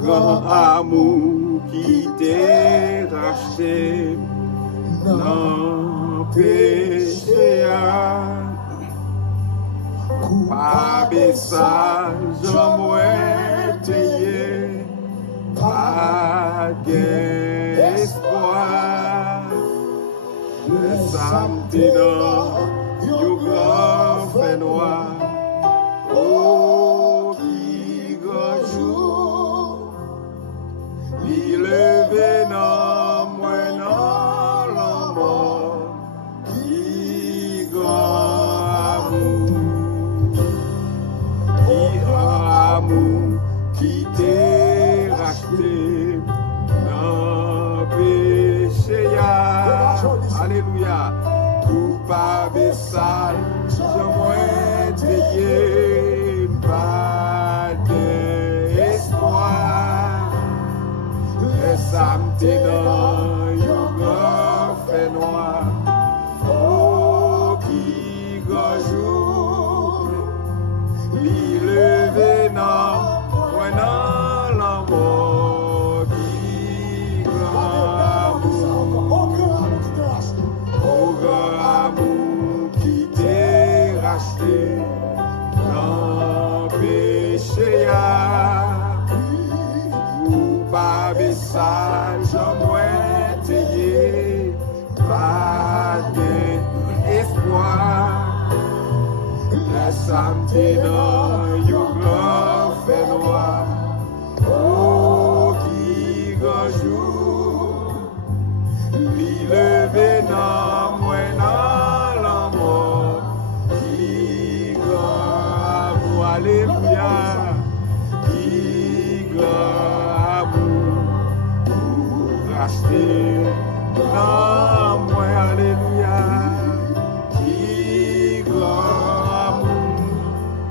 grand amour qui t'est racheté dans péché. Coupable et sage, moi t'ayé, pas d'espoir. Le samedi dans you grand fait noir. Oh, qui grand jour, li levé dans moi dans la mort, qui grand amour, qui t'est racheté dans péché. Alléluia. Coupable et sale, je m'en payé, pas d'espoir. Le samedi dans le grand fait noir. Oh, qui grand jour, li levé dans moi dans la mort, qui grand amour qui t'est racheté dans péché. Coupable et sage, moi t'ayé, pas d'espoir. Le samedi dans you grand fait noir. Oh, qui grand jour, li levé dans moi dans la mort, qui grand amour, alléluia, qui grand amour, pour racheter dans moi, alléluia, qui grand amour,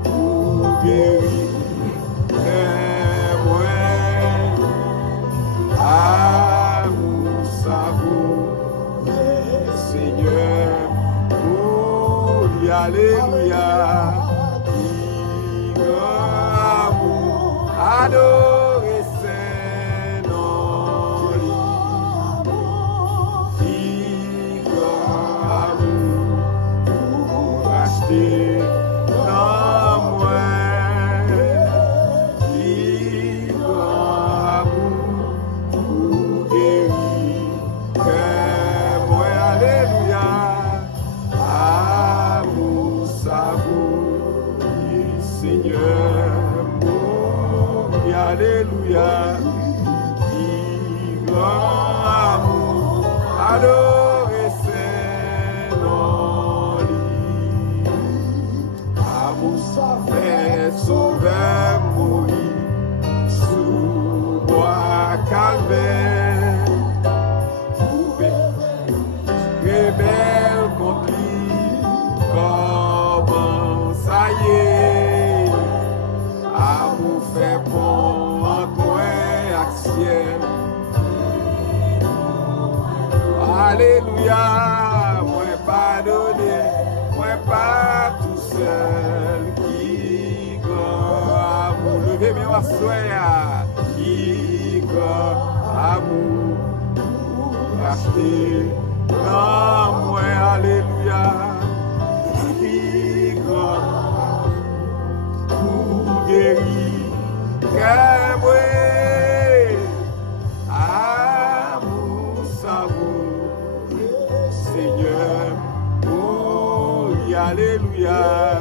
pour guérir. Alléluia, qui grand amour, adoré Saint-Nom, qui grand amour, pour racheter dans moi, qui grand amour, pour guérir, que moi, alléluia. Seigneur, mon alléluia, qui grand amour, adoré Saint-Nom, amour fait sauveur mourir sous bois calvaire, rebelle contre lui, comment ça y est. Amour fait bon entre moi et ciel. Alléluia, moi pardonné, moi pas tout seul. Qui grand amour, levez mes mains soya. Qui grand amour, racheté dans moi, alléluia. Qui grand guéri, que moi, amour, savour, Seigneur, oh, alléluia,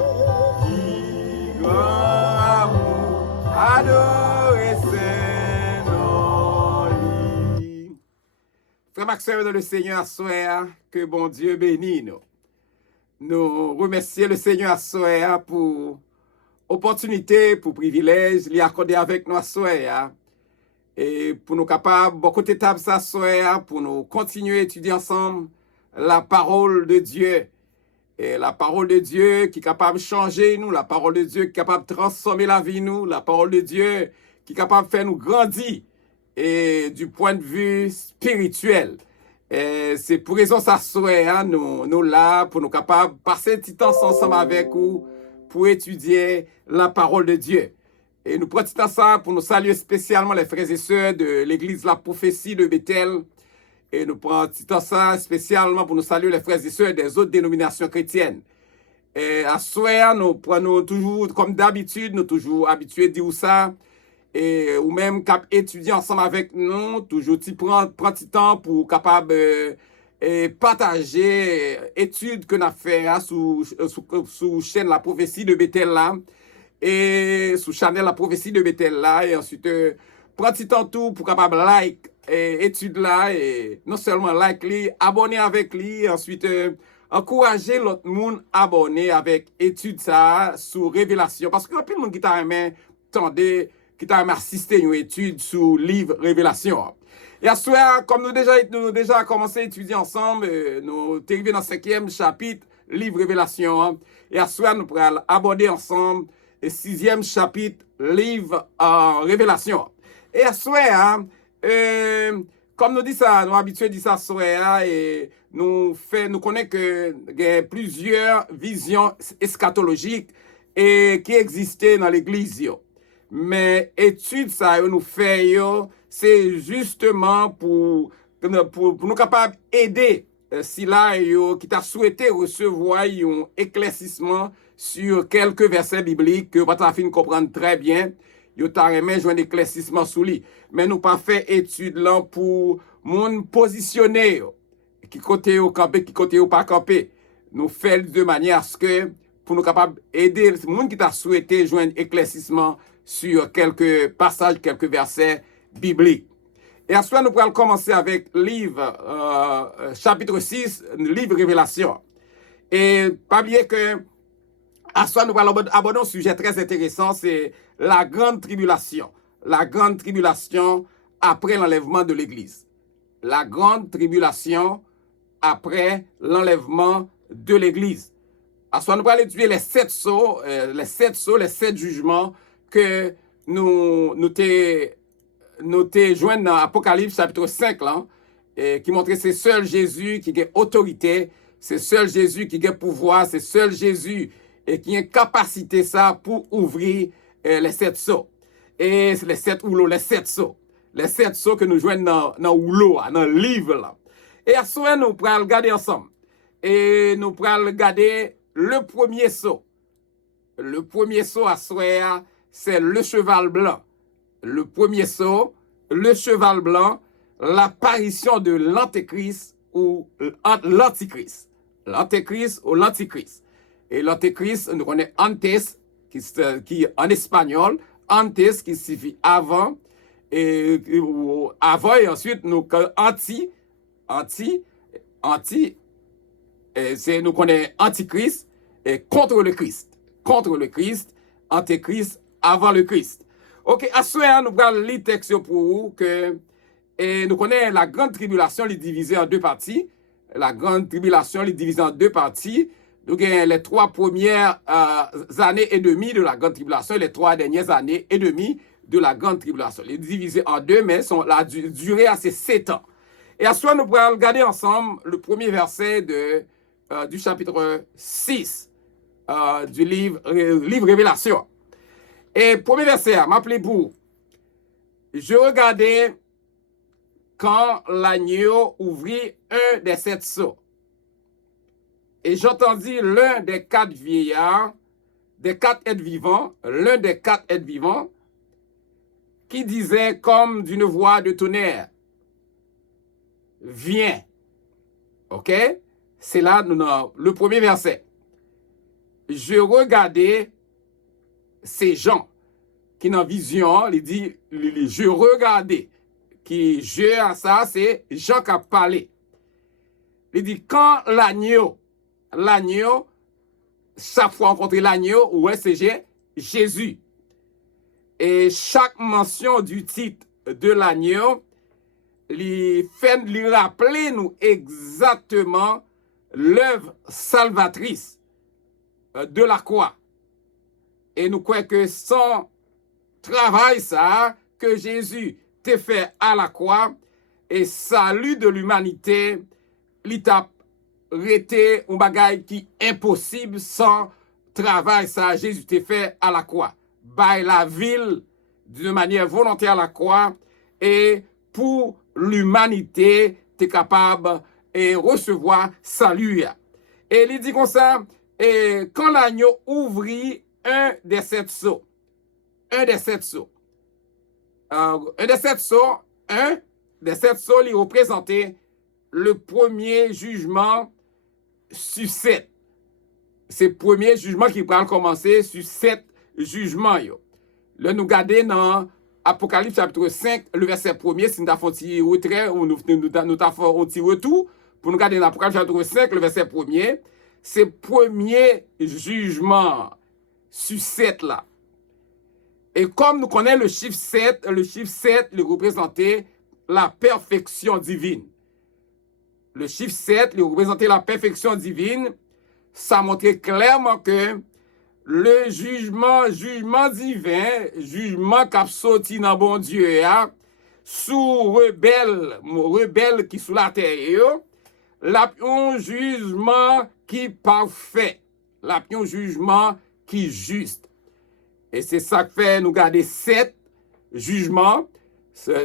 qui grand amour, adoré Saint-Nom. Frère Maxime dans le Seigneur, soir, que bon Dieu bénisse nous. Nous remercions le Seigneur soir pour opportunité, pour privilège, lui accorder avec nous à soir. Et pour nous capables, beaucoup d'étapes ça soir, pour nous continuer à étudier ensemble la parole de Dieu. Et la parole de Dieu qui est capable de changer nous, la parole de Dieu qui est capable de transformer la vie nous, la parole de Dieu qui est capable de faire nous grandir et du point de vue spirituel. Et c'est pour raison ça soir, nous là, pour nous capables de passer un petit temps ensemble avec vous, pour étudier la parole de Dieu. Et nous prenons temps ça pour nous saluer spécialement les frères et sœurs de l'église La Prophétie de Bethel. Et nous prenons temps ça spécialement pour nous saluer les frères et sœurs des autres dénominations chrétiennes. Et à soir, nous prenons toujours, comme d'habitude, nous toujours habitués de dire ça. Et ou même cap étudier ensemble avec nous, toujours prend petit temps pour capable et partager études que nous avons fait sous chaîne La Prophétie de Bethel là et sous channel La Prophétie de Bethel là et ensuite prend petit temps tout pour capable like études là et non seulement like li, abonner avec lui, ensuite encourager l'autre monde abonner avec études ça sous révélation parce que plein de monde qui t'a aimé tendez qui t'a assisté à une étude sur le livre Révélation. Et à ce soir, comme nous déjà commencé à étudier ensemble, nous sommes arrivés dans le 5e chapitre, livre Révélation. Et à ce soir, nous pourrons aborder ensemble le 6e chapitre, livre Révélation. Et à ce soir, comme nous dit ça, nous habitués à dire ça à ce soir, et nous connaissons que il y a plusieurs visions eschatologiques et qui existaient dans l'église. Mais étude ça nous fait c'est justement pour nous capables d'aider si là qui t'a souhaité recevoir un éclaircissement sur quelques versets bibliques que votre fin comprendre très bien yo t'a aimé joindre éclaircissement sous lui mais nous pas fait étude là pour mon positionner qui côté au camper qui côté au pas camper nous fait de manière à ce que pour nous capables aider le monde qui t'a souhaité joindre éclaircissement sur quelques passages, quelques versets bibliques. Et à ce moment, nous pourrons commencer avec livre, chapitre 6, livre Révélation. Et pas oublier que à ce moment, nous pourrons aborder un sujet très intéressant, c'est la grande tribulation. La grande tribulation après l'enlèvement de l'Église. La grande tribulation après l'enlèvement de l'Église. À ce moment, nous pourrons étudier les 7 sceaux, les 7 jugements que nous t'es joint dans Apocalypse chapitre 5 là, et qui montrait c'est seul Jésus qui a autorité, c'est seul Jésus qui a pouvoir, c'est seul Jésus et qui a capacité ça pour ouvrir les 7 sceaux. Et les 7 houlots, les 7 sceaux. Les 7 sceaux que nous joignons dans houlots, dans le livre là. Et à ce moment, nous pourrons regarder ensemble. Et nous pourrons regarder le premier sceau. Le premier sceau à soir, c'est le cheval blanc. Le premier sceau, le cheval blanc, l'apparition de l'antéchrist ou l'antichrist. L'antéchrist ou l'antichrist. Et l'antéchrist, nous connaissons antes, qui en espagnol, antes qui signifie avant, et ensuite nous c'est nous connaissons antichrist et contre le Christ, antéchrist avant le Christ. Ok, à ce moment, nous allons lire le texte pour vous que nous connaissons la grande tribulation, elle est divisée en 2 parties. La grande tribulation, elle est divisée en 2 parties. Donc, les 3 premières années et demie de la grande tribulation et les 3 dernières années et demie de la grande tribulation. Elle est divisée en 2, mais la durée à ces 7 ans. Et à ce moment, nous pourrons regarder ensemble le premier verset du chapitre 6 du livre Révélation. Et premier verset, m'appelez-vous. Je regardais quand l'agneau ouvrit un des 7 sceaux. Et j'entendis l'un des 4 vieillards, des 4 êtres vivants, l'un des 4 êtres vivants, qui disait comme d'une voix de tonnerre, viens. Ok? C'est là le premier verset. Je regardais ces gens qui dans vision, il dit, je regardais, qui je à ça, c'est Jean qui a parlé. Il dit, quand l'agneau, chaque fois rencontrer l'agneau, ouais, c'est Jésus. Et chaque mention du titre de l'agneau, lui rappeler nous exactement l'œuvre salvatrice de la croix. Et nous croyons que sans travail ça, que Jésus t'a fait à la croix, et salut de l'humanité, il t'a été un bagage qui est impossible sans travail ça, Jésus t'a fait à la croix. by la ville d'une manière volontaire à la croix et pour l'humanité, tu es capable de recevoir salut. Et il dit comme ça, et quand l'agneau ouvrit un des sept sceaux, un des sept sceaux, il représentait le premier jugement sur sept. C'est le premier jugement qui va commencer sur sept jugements. Là, nous regardons dans Apocalypse chapitre 5, le verset 1er, si nous avons un petit retrait ou nous avons un petit retour, pour nous regarder dans Apocalypse chapitre 5, le verset 1er, c'est le premier jugement sur sept là. Et comme nous connaissons le chiffre 7 il représentait la perfection divine. Le chiffre 7 il représentait la perfection divine. Ça montrait clairement que le jugement divin, jugement qui a sorti dans bon Dieu, sous rebelle qui sous la terre, un jugement qui parfait, un jugement qui juste. Et c'est ça que fait nous garder sept jugements.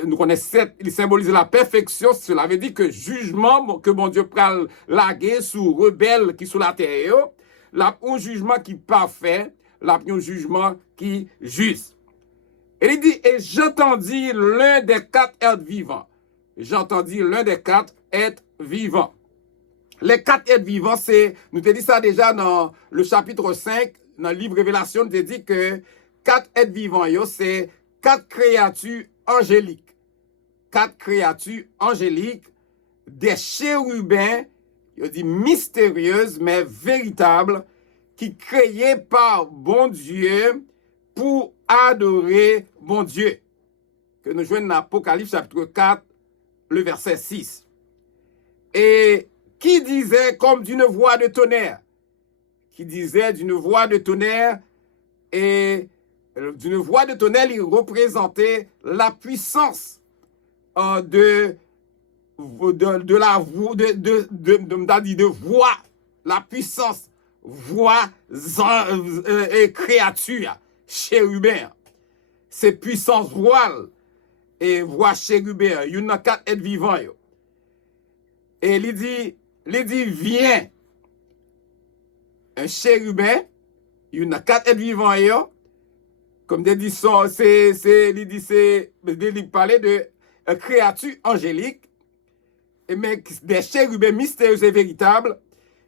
Nous connaissons sept, il symbolise la perfection. Cela veut dire que jugement que mon Dieu prend laguer sous rebelle qui sous la terre, un jugement qui parfait, un jugement qui juste. Et il dit, et j'entendis l'un des quatre êtres vivants. J'entendis l'un des quatre êtres vivants. Les quatre êtres vivants, c'est, nous te dit ça déjà dans le chapitre 5, dans le livre Révélation, nous te dit que quatre êtres vivants, c'est quatre créatures angéliques. Quatre créatures angéliques, des chérubins, il dit mystérieuses, mais véritables, qui créaient par bon Dieu pour adorer bon Dieu. Que nous joignons dans Apocalypse chapitre 4, le verset 6. Et qui disait comme d'une voix de tonnerre, et d'une voix de tonnerre, il représentait la puissance de voix, la puissance, voix et créature, chérubin. C'est puissance voile et voix chérubin. Il y a quatre êtres vivants. Et il dit, viens. Un chérubin, il y a quatre êtres vivants. Comme des dit, il parlait de créatures angéliques, mais des chérubins mystérieux et véritables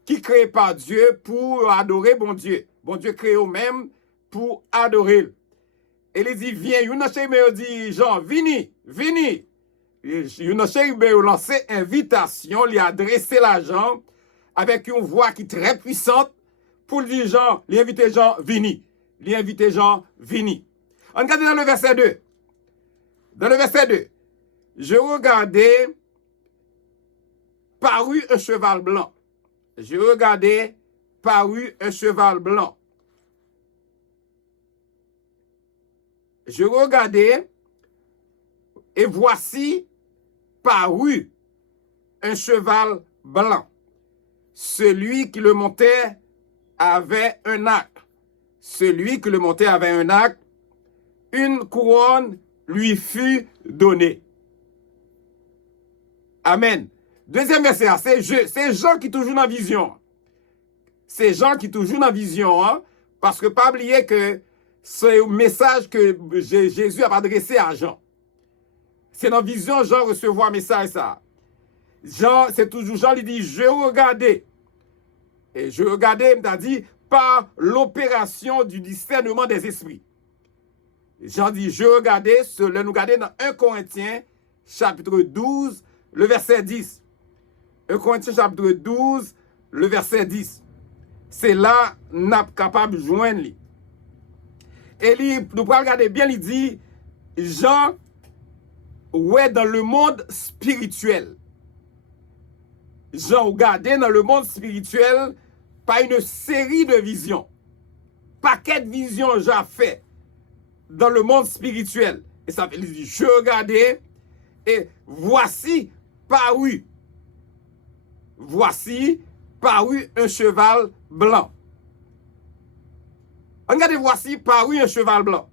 qui créés par Dieu pour adorer bon Dieu. Bon Dieu créé eux-mêmes pour adorer. Et il dit, viens. Il y a un chérubin dit, Jean, vini. Il y a un chérubin qui lancé invitation, il a adressé la jambe avec une voix qui est très puissante pour dire Jean, l'invité Jean, vini. On regarde dans le verset 2. Dans le verset 2, je regardais parut un cheval blanc. Je regardais et voici parut un cheval blanc. Celui qui le montait avait un arc. Une couronne lui fut donnée. Amen. Deuxième verset, c'est Jean qui toujours dans la vision. Parce que pas oublier que c'est un message que Jésus a adressé à Jean. C'est dans la vision, Jean recevoir un message ça. C'est toujours Jean qui dit, je regardais. Et je regardais, il m'a dit, par l'opération du discernement des esprits. Jean dit, je regardais, cela nous regardait dans 1 Corinthiens, chapitre 12, le verset 10. 1 Corinthiens, chapitre 12, le verset 10. C'est là, nous sommes capables de joindre. Et nous pouvons regarder bien, il dit, Jean, ouais, dans le monde spirituel. Jean regardait dans le monde spirituel par une série de visions. Paquet de visions Jean fait dans le monde spirituel. Et ça veut dire, je regardais et voici parut un cheval blanc. Regardez, voici paru un cheval blanc.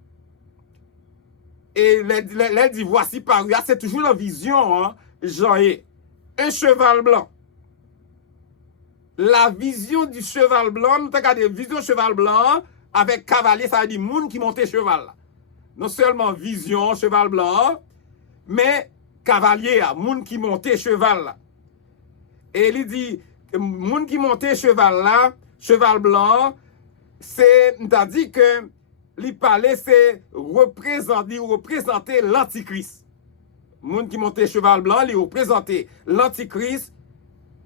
Et elle dit, voici paru. Ah, c'est toujours la vision, hein, Jean est. Un cheval blanc. La vision du cheval blanc, nous avons regardé vision cheval blanc avec cavalier, ça veut dire monde qui montait cheval. Non seulement vision cheval blanc, mais cavalier, monde qui montait cheval. Et il dit, monde qui montait cheval là, cheval blanc, c'est, nous avons dit que il parlait, c'est représenter l'antichrist. Monde qui montait cheval blanc, il représentait l'antichrist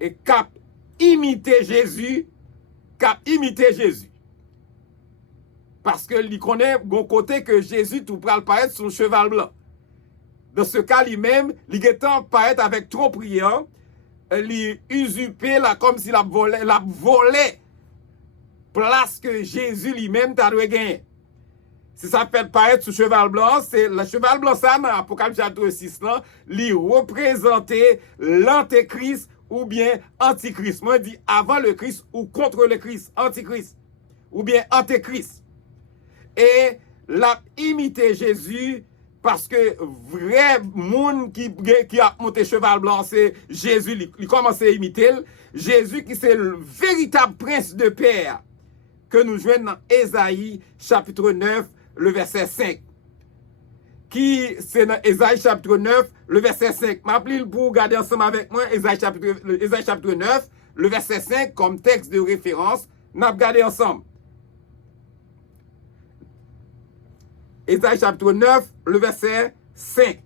et cap imiter Jésus, parce que il connaît bon côté que Jésus tout pral paraître sur le cheval blanc. Dans ce cas lui-même, il étant paraître avec trop priant, il usurpé là comme s'il a volé place que Jésus lui-même t'a dû gagner. Si ça fait paraître sur cheval blanc, c'est le cheval blanc ça dans Apocalypse chapitre 6 là, il représentait l'antéchrist ou bien antichrist. Moi, je dis avant le Christ ou contre le Christ, antichrist, ou bien antéchrist. Et l'a imité Jésus parce que vrai monde qui a monté cheval blanc, c'est Jésus. Il commence à imiter Jésus qui c'est le véritable prince de paix que nous joignons dans Ésaïe chapitre 9, le verset 5. Qui c'est dans Ésaïe chapitre 9, le verset 5. M'appelez pour regarder ensemble avec moi Ésaïe chapitre 9, le verset 5 comme texte de référence. N'a regardé ensemble. Ésaïe chapitre 9, le verset 5.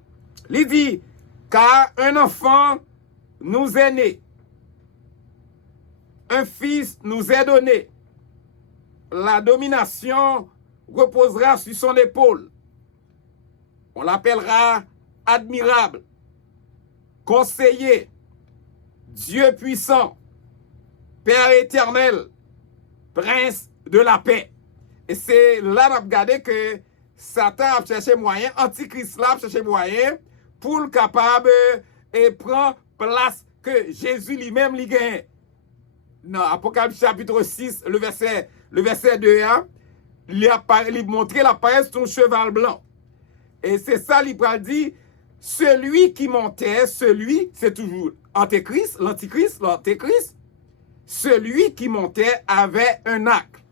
Il dit, car un enfant nous est né, un fils nous est donné, la domination reposera sur son épaule. On l'appellera admirable, conseiller, Dieu puissant, Père éternel, prince de la paix. Et c'est là qu'on a regardé que Satan a cherché moyen, Antichrist là a cherché moyen pour le capable et prendre place que Jésus lui-même lui gagne. Dans Apocalypse chapitre 6, le verset 2, hein, il a montré l'apparaissance de son cheval blanc. Et c'est ça, il a dit, celui qui montait, c'est toujours Antéchrist, l'Antéchrist, celui qui montait avait un arc.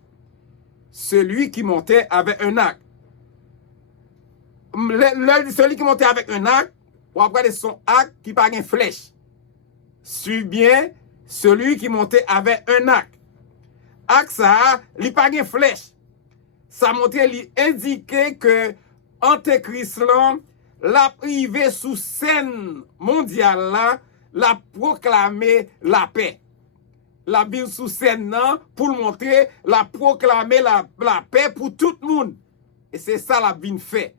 Celui qui montait avait un arc. Celui qui montait avec un arc, ou après son arc qui pas une flèche. Suis bien, celui qui montait avait un arc. Arc ça, il pas une flèche. Ça montrait, il indiquait que Antéchrist là, la privé sous scène mondiale là, la proclamer la paix. La Bible sous scène là, pour le montrer, la proclamer la paix pour tout le monde. Et c'est ça la Bible fait.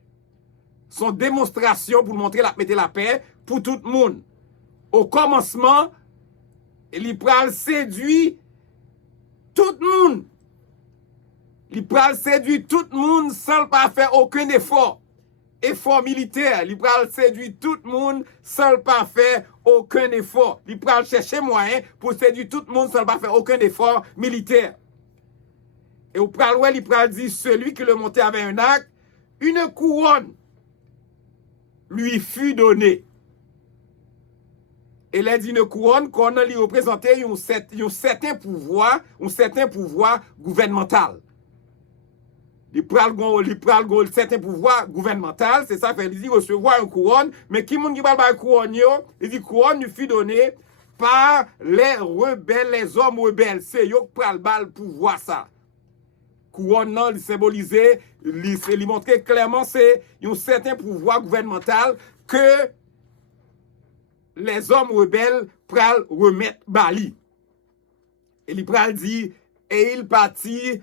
Son démonstration pour montrer la paix pour tout le monde. Au commencement, il pral séduit tout le monde. Il pral séduit tout le monde sans pas faire aucun effort. Effort militaire. Il pral séduire tout le monde sans pas faire aucun effort. Il pral chercher moyen pour séduire tout le monde sans pas faire aucun effort militaire. Et au pral ouais, il pral dire celui qui le montait avait un arc, une couronne lui fut donnée. Et là dit une couronne qu'on lui représentait un certain pouvoir gouvernemental. Il pral un certain pouvoir gouvernemental, c'est ça fait il dit recevoir une couronne, mais qui moun qui parle de couronne yo, il dit couronne lui fut donnée par les rebelles, les hommes rebelles, c'est yo pral bal pouvoir ça. Couronne non, il symbolisait, il montrait clairement c'est un certain pouvoir gouvernemental que les hommes rebelles pral remettre bali. Et il pral dit et il partit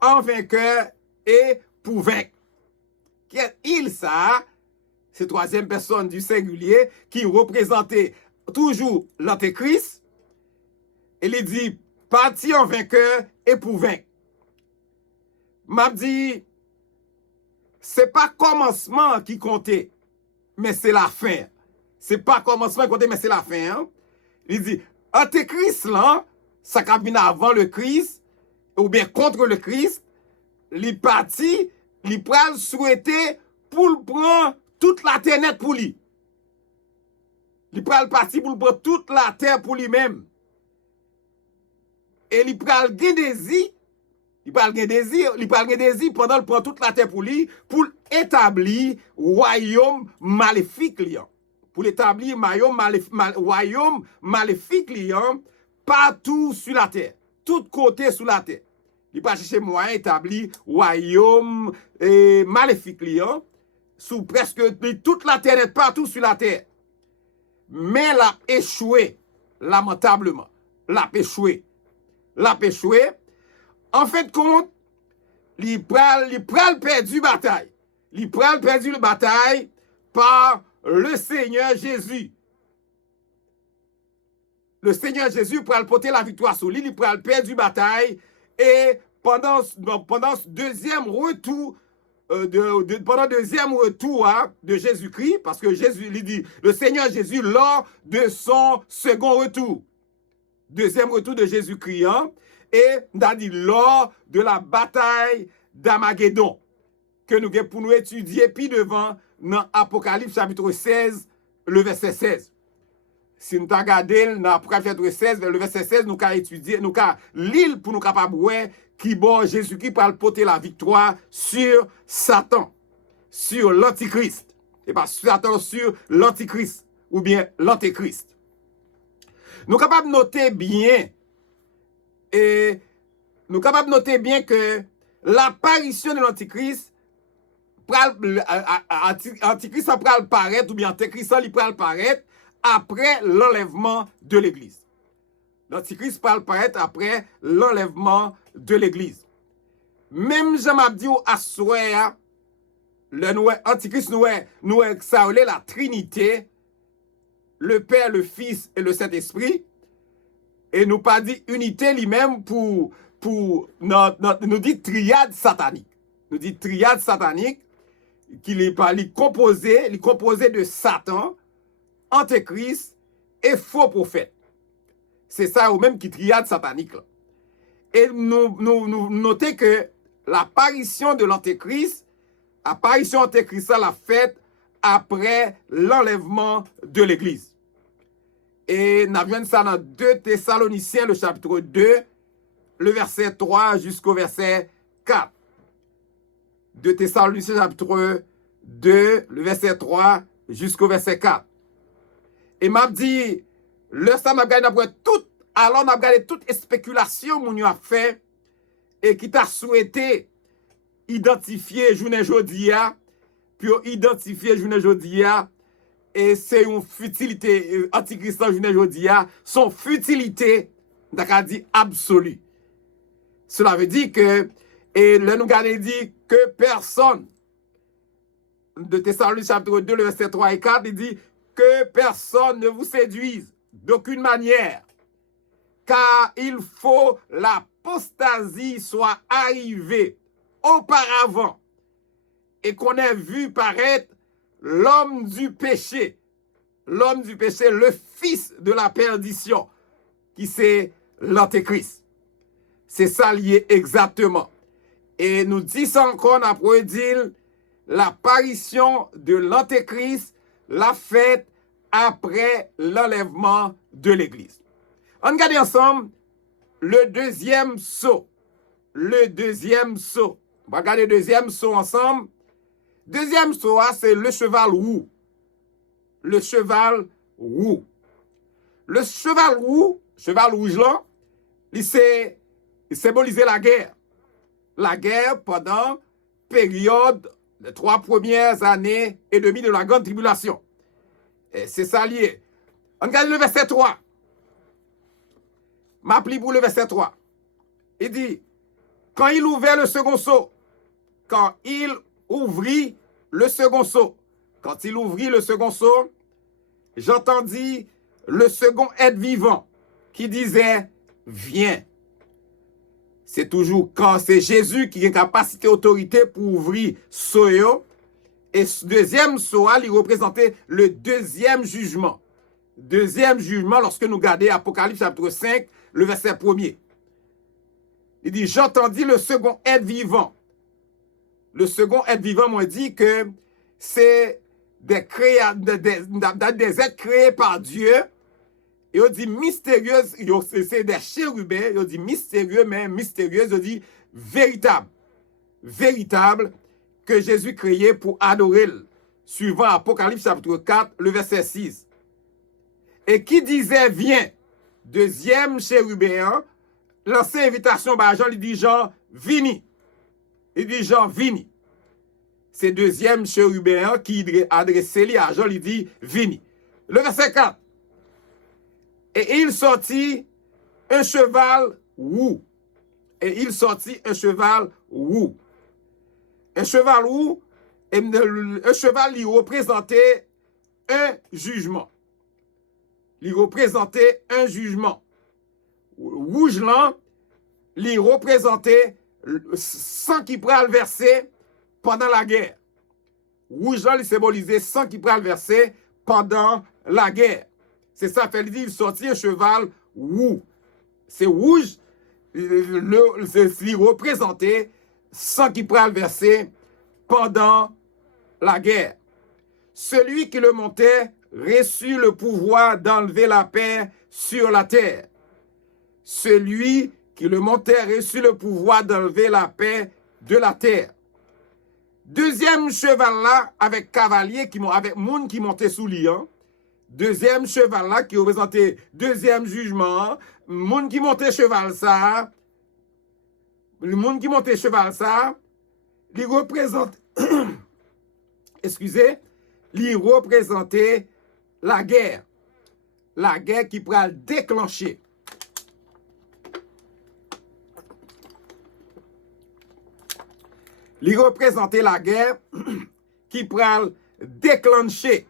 en vainqueur et pour vaincre. Il ça, c'est troisième personne du singulier qui représentait toujours l'antéchrist. Et il dit parti en vainqueur et pour vaincre. M'a dit c'est pas commencement qui comptait, mais c'est la fin. C'est pas commencement qui comptait, mais c'est la fin. Hein? Il dit antéchrist là, ça cabine avant le Christ ou bien contre le Christ, li parti, li pral souhaiter pour le prendre toute la terre net pour lui. Li pral parti pour le prendre toute la terre pour lui-même. Et li pral gen désir, li pral gen désir pendant le prend toute la terre pour lui, pour établir royaume maléfique li. Pour établir royaume maléfique li, partout sur la terre, tout côté sur la terre. Il pas chercher moyen d'établir royaume maléfique li, sous presque toute la terre, partout sur la terre. Mais l'a échoué, lamentablement. L'a échoué. En fait, compte, il pral perdu bataille. Il pral perdu la bataille par le Seigneur Jésus. Le Seigneur Jésus pral porter la victoire sur lui, il pral perdu bataille et pendant ce deuxième retour pendant le deuxième retour de Jésus-Christ, parce que Jésus, il dit, le Seigneur Jésus, lors de son second retour, deuxième retour de Jésus-Christ, et on a dit lors de la bataille d'Armageddon, que nous avons pour nous étudier, puis devant, dans Apocalypse chapitre 16, le verset 16. Si nous avons regardé dans Apocalypse chapitre 16, le verset 16, nous avons étudié, nous avons l'île pour nous capables de qui bon Jésus-Christ pour porter la victoire sur Satan, sur l'Antichrist. Et pas Satan, sur l'Antichrist, ou bien l'Antéchrist. Nous sommes capables de noter bien, et nous sommes capables de noter bien que l'apparition de l'Antichrist, Antichrist va paraître, ou bien Antéchrist va paraître après l'enlèvement de l'Église. L'Antichrist va paraître après l'enlèvement de l'Église. Même Jean m'a dit à soir, l'Antichrist nous ça la Trinité, le Père, le Fils et le Saint-Esprit, et nous pas dit unité lui-même pour nous dit triade satanique. Nous dit triade satanique qui est composé de Satan, Antéchrist et faux prophète. C'est ça ou même qui triade satanique là. Et nous notons que l'apparition de l'Antéchrist, l'apparition Antéchrist, ça l'a faite après l'enlèvement de l'Église. Et nous avons ça dans 2 Thessaloniciens, le chapitre 2, le verset 3 jusqu'au verset 4. 2 Thessaloniciens, chapitre 2, le verset 3 jusqu'au verset 4. Et m'a dit, le ça m'a gagné après tout. Alors, on a regardé toute spéculation qu'on a fait et qui t'a souhaité identifier journée jodia, puis identifier journée jodia, et c'est une futilité antichrist journée jodia, son futilité, d'accord, dit absolue. Cela veut dire que, et là nous avons dit que personne, de Thessaloniciens chapitre 2, le verset 3 et 4, il dit que personne ne vous séduise d'aucune manière. Car il faut l'apostasie soit arrivée auparavant et qu'on ait vu paraître l'homme du péché, le fils de la perdition, qui c'est l'Antéchrist. C'est ça lié exactement. Et nous disons encore après dire l'apparition de l'Antéchrist l'a faite après l'enlèvement de l'Église. On regarde ensemble le deuxième sceau. Le deuxième sceau. On va regarder le deuxième sceau ensemble. Deuxième sceau, c'est le cheval roux. Le cheval roux. Le cheval rouge là, il symbolisait la guerre. La guerre pendant période des 3 premières années et demie de la grande tribulation. Et c'est ça lié. On regarde le verset 3. M'appli pour le verset 3. Il dit, quand il ouvrit le second sceau, quand il ouvrit le second sceau, j'entendis le second être vivant qui disait, viens. C'est toujours quand c'est Jésus qui a une capacité, autorité pour ouvrir sceau. Et ce deuxième sceau, il représentait le deuxième jugement. Deuxième jugement, lorsque nous regardons Apocalypse chapitre 5, le verset 1er. Il dit, j'entendis le second être vivant Le second être vivant m'a dit que c'est des êtres créés par Dieu. Et on dit mystérieux, c'est des chérubins, on dit mystérieux, mais mystérieux, on dit véritable. Véritable que Jésus créé pour adorer, suivant Apocalypse chapitre 4, le verset 6. Et qui disait viens, deuxième chérubin, lancé invitation par Jean, il dit Jean, vini. Il dit Jean, vini. C'est deuxième chérubin qui adressé à Jean, il dit vini. Le verset 4. Et il sortit un cheval roux. Et il sortit un cheval roux. Un cheval roux, un cheval lui représentait un jugement. Il représentait un jugement. Rouge là, il représentait sang qui pral verser pendant la guerre. Rouge là, il symbolisait sang qui pral verser pendant la guerre. C'est ça, il sortit un cheval roux. C'est rouge, il représentait sang qui pral verser pendant la guerre. Celui qui le montait reçut le pouvoir d'enlever la paix sur la terre. Celui qui le montait reçut le pouvoir d'enlever la paix de la terre. Deuxième cheval là, avec cavalier, avec monde qui montait sous lui. Deuxième cheval là, qui représentait deuxième jugement. Monde qui montait cheval ça. Le monde qui montait cheval ça, il représente, excusez, il représentait la guerre. La guerre qui pourra déclencher. Il représentait la guerre qui pourra déclencher.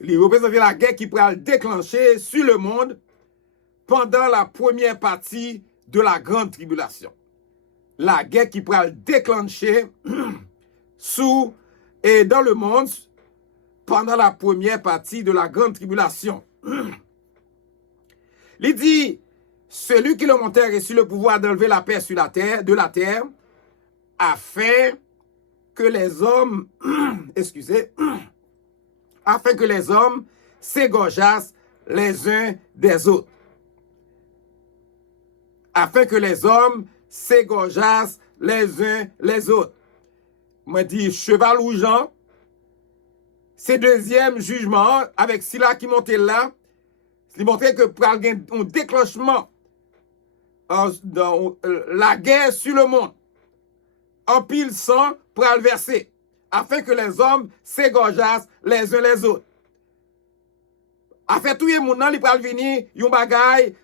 Il représentait la guerre qui pourra déclencher sur le monde pendant la première partie de la grande tribulation. La guerre qui pourra déclencher sous et dans le monde pendant la première partie de la grande tribulation. Il dit, celui qui le montait reçut le pouvoir d'enlever la paix sur la terre, de la terre, afin que les hommes, afin que les hommes s'égorgeassent les uns des autres. Afin que les hommes s'égorgeassent les uns les autres. Moi dit cheval rougeant, c'est deuxième jugement avec Sila qui montait là, il montrait que pour un déclenchement dans la guerre sur le monde, en pile sang pour le verser, afin que les hommes s'égorgeassent les uns les autres. Afin tout le monde, il peut venir, yon bagay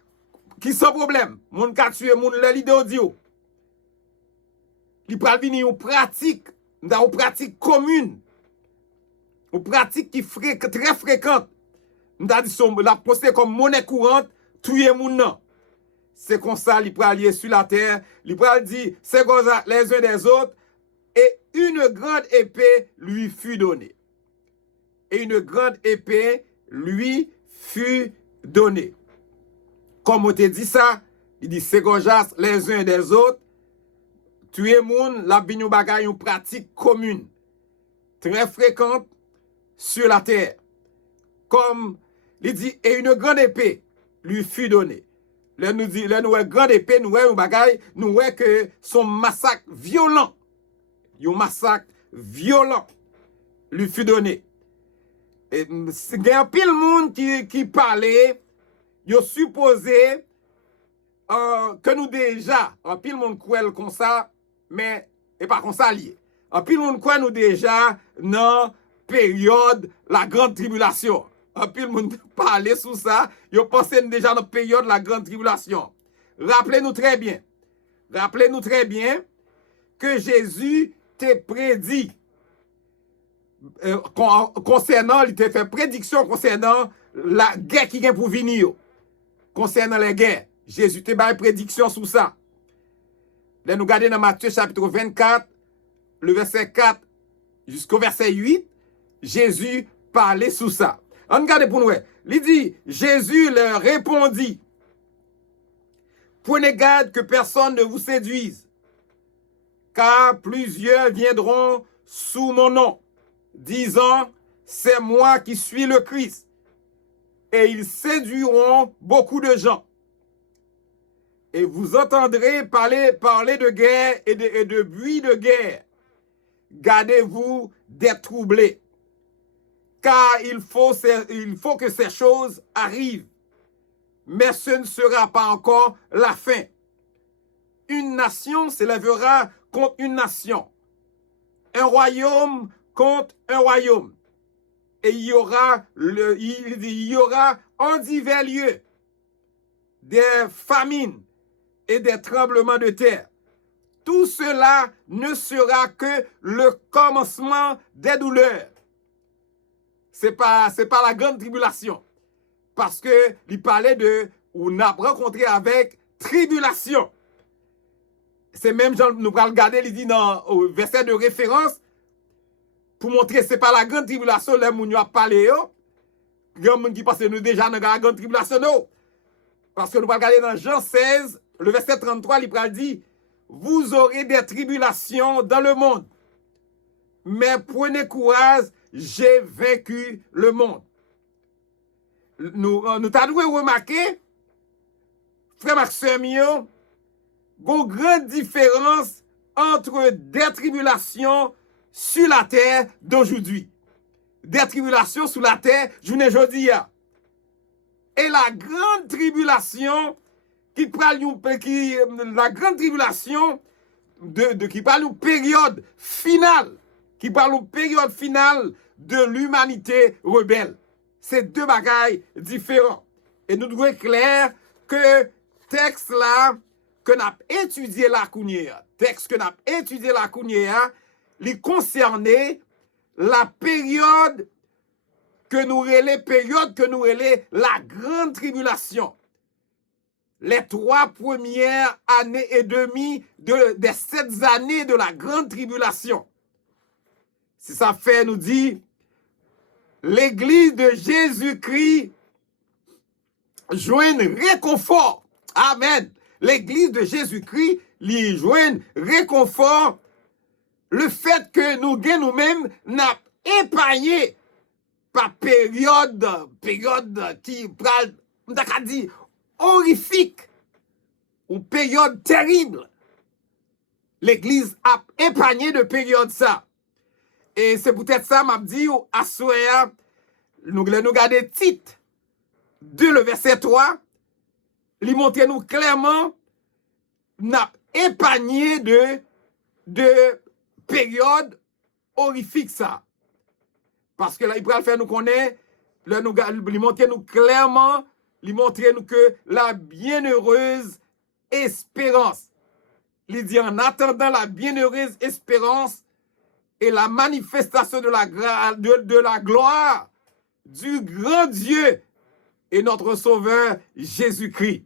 qui sans problème. Moun ka tuer moun le l'idée audio. Il peut venir une pratique, une pratique commune. Une pratique qui est très fréquente. La poster comme monnaie courante, tuer moun nan. C'est comme ça, il peut aller sur la terre, il peut dire, c'est comme ça, les uns des autres, et une grande épée lui fut donnée. Et une grande épée lui fut donnée. Comme on te dit ça, il dit, c'est comme ça, les uns des autres, tuer moun, la bignou bagay, une pratique commune, très fréquente sur la terre. Comme il dit, et une grande épée lui fut donnée. Là, nous dit, là, nous avons une grande épée, nous avons un bagay, nous avons que son massacre violent, un massacre violent lui fut donné. Et il y a un pile monde qui parlait, il a supposé que nous déjà, un pile monde croit comme ça, mais et pas comme ça lié. Un pile monde croit nous déjà dans période la grande tribulation. Un pile monde parlait sur ça, yo pensé déjà dans la période de la grande tribulation. Rappelez-nous très bien que Jésus t'a prédit concernant, il t'a fait prédiction concernant la guerre qui vient pour venir. Concernant les guerres, Jésus t'a fait prédiction sur ça. Là, nous regardons dans Matthieu chapitre 24, le verset 4 jusqu'au verset 8, Jésus parlait sur ça. On regarde pour nous. Il dit, Jésus leur répondit, prenez garde que personne ne vous séduise, car plusieurs viendront sous mon nom, disant, c'est moi qui suis le Christ. Et ils séduiront beaucoup de gens. Et vous entendrez parler de guerre et de bruit de guerre. Gardez-vous d'être troublés, car il faut que ces choses arrivent. Mais ce ne sera pas encore la fin. Une nation s'élèvera contre une nation, un royaume contre un royaume. Et il y aura en divers lieux des famines et des tremblements de terre. Tout cela ne sera que le commencement des douleurs. C'est pas la grande tribulation. Parce que il parlait on a rencontré avec tribulation. C'est même Jean, nous allons regarder, il dit dans au verset de référence, pour montrer que ce n'est pas la grande tribulation, les gens a parlé, il y a des gens qui pensent que nous déjà dans la grande tribulation, non. Parce que nous allons regarder dans Jean 16, le verset 33, il dit, vous aurez des tribulations dans le monde, mais prenez courage, j'ai vaincu le monde. Nous t'avons remarqué, frère Maxime, il y a une grande différence entre des tribulations sur la terre d'aujourd'hui. Des tribulations sur la terre, je ne dis pas. Et la grande tribulation qui parle qui parle d'une période finale, de l'humanité rebelle. C'est deux bagailles différents. Et nous devons être clairs que texte là que nous avons étudié la Kounia, il concernait la période que nous relais la grande tribulation. Les 3 premières années et demie des 7 années de la grande tribulation. Si ça fait, nous dit, l'église de Jésus-Christ joint réconfort. Amen. L'église de Jésus-Christ lui joint réconfort. Le fait que nous-mêmes n'a épargné par période qui pral, dit horrifique ou période terrible. L'église a épargné de période ça. Et c'est peut-être ça m'a dit à soir nous garder titre de le verset 3, il montre nous clairement n'a épargné de période horrifique ça. Parce que là, il pourrait faire nous connaître, il montre nous clairement, il montre nous que la bienheureuse espérance. Il dit en attendant la bienheureuse espérance et la manifestation de la gloire du grand Dieu et notre Sauveur Jésus-Christ.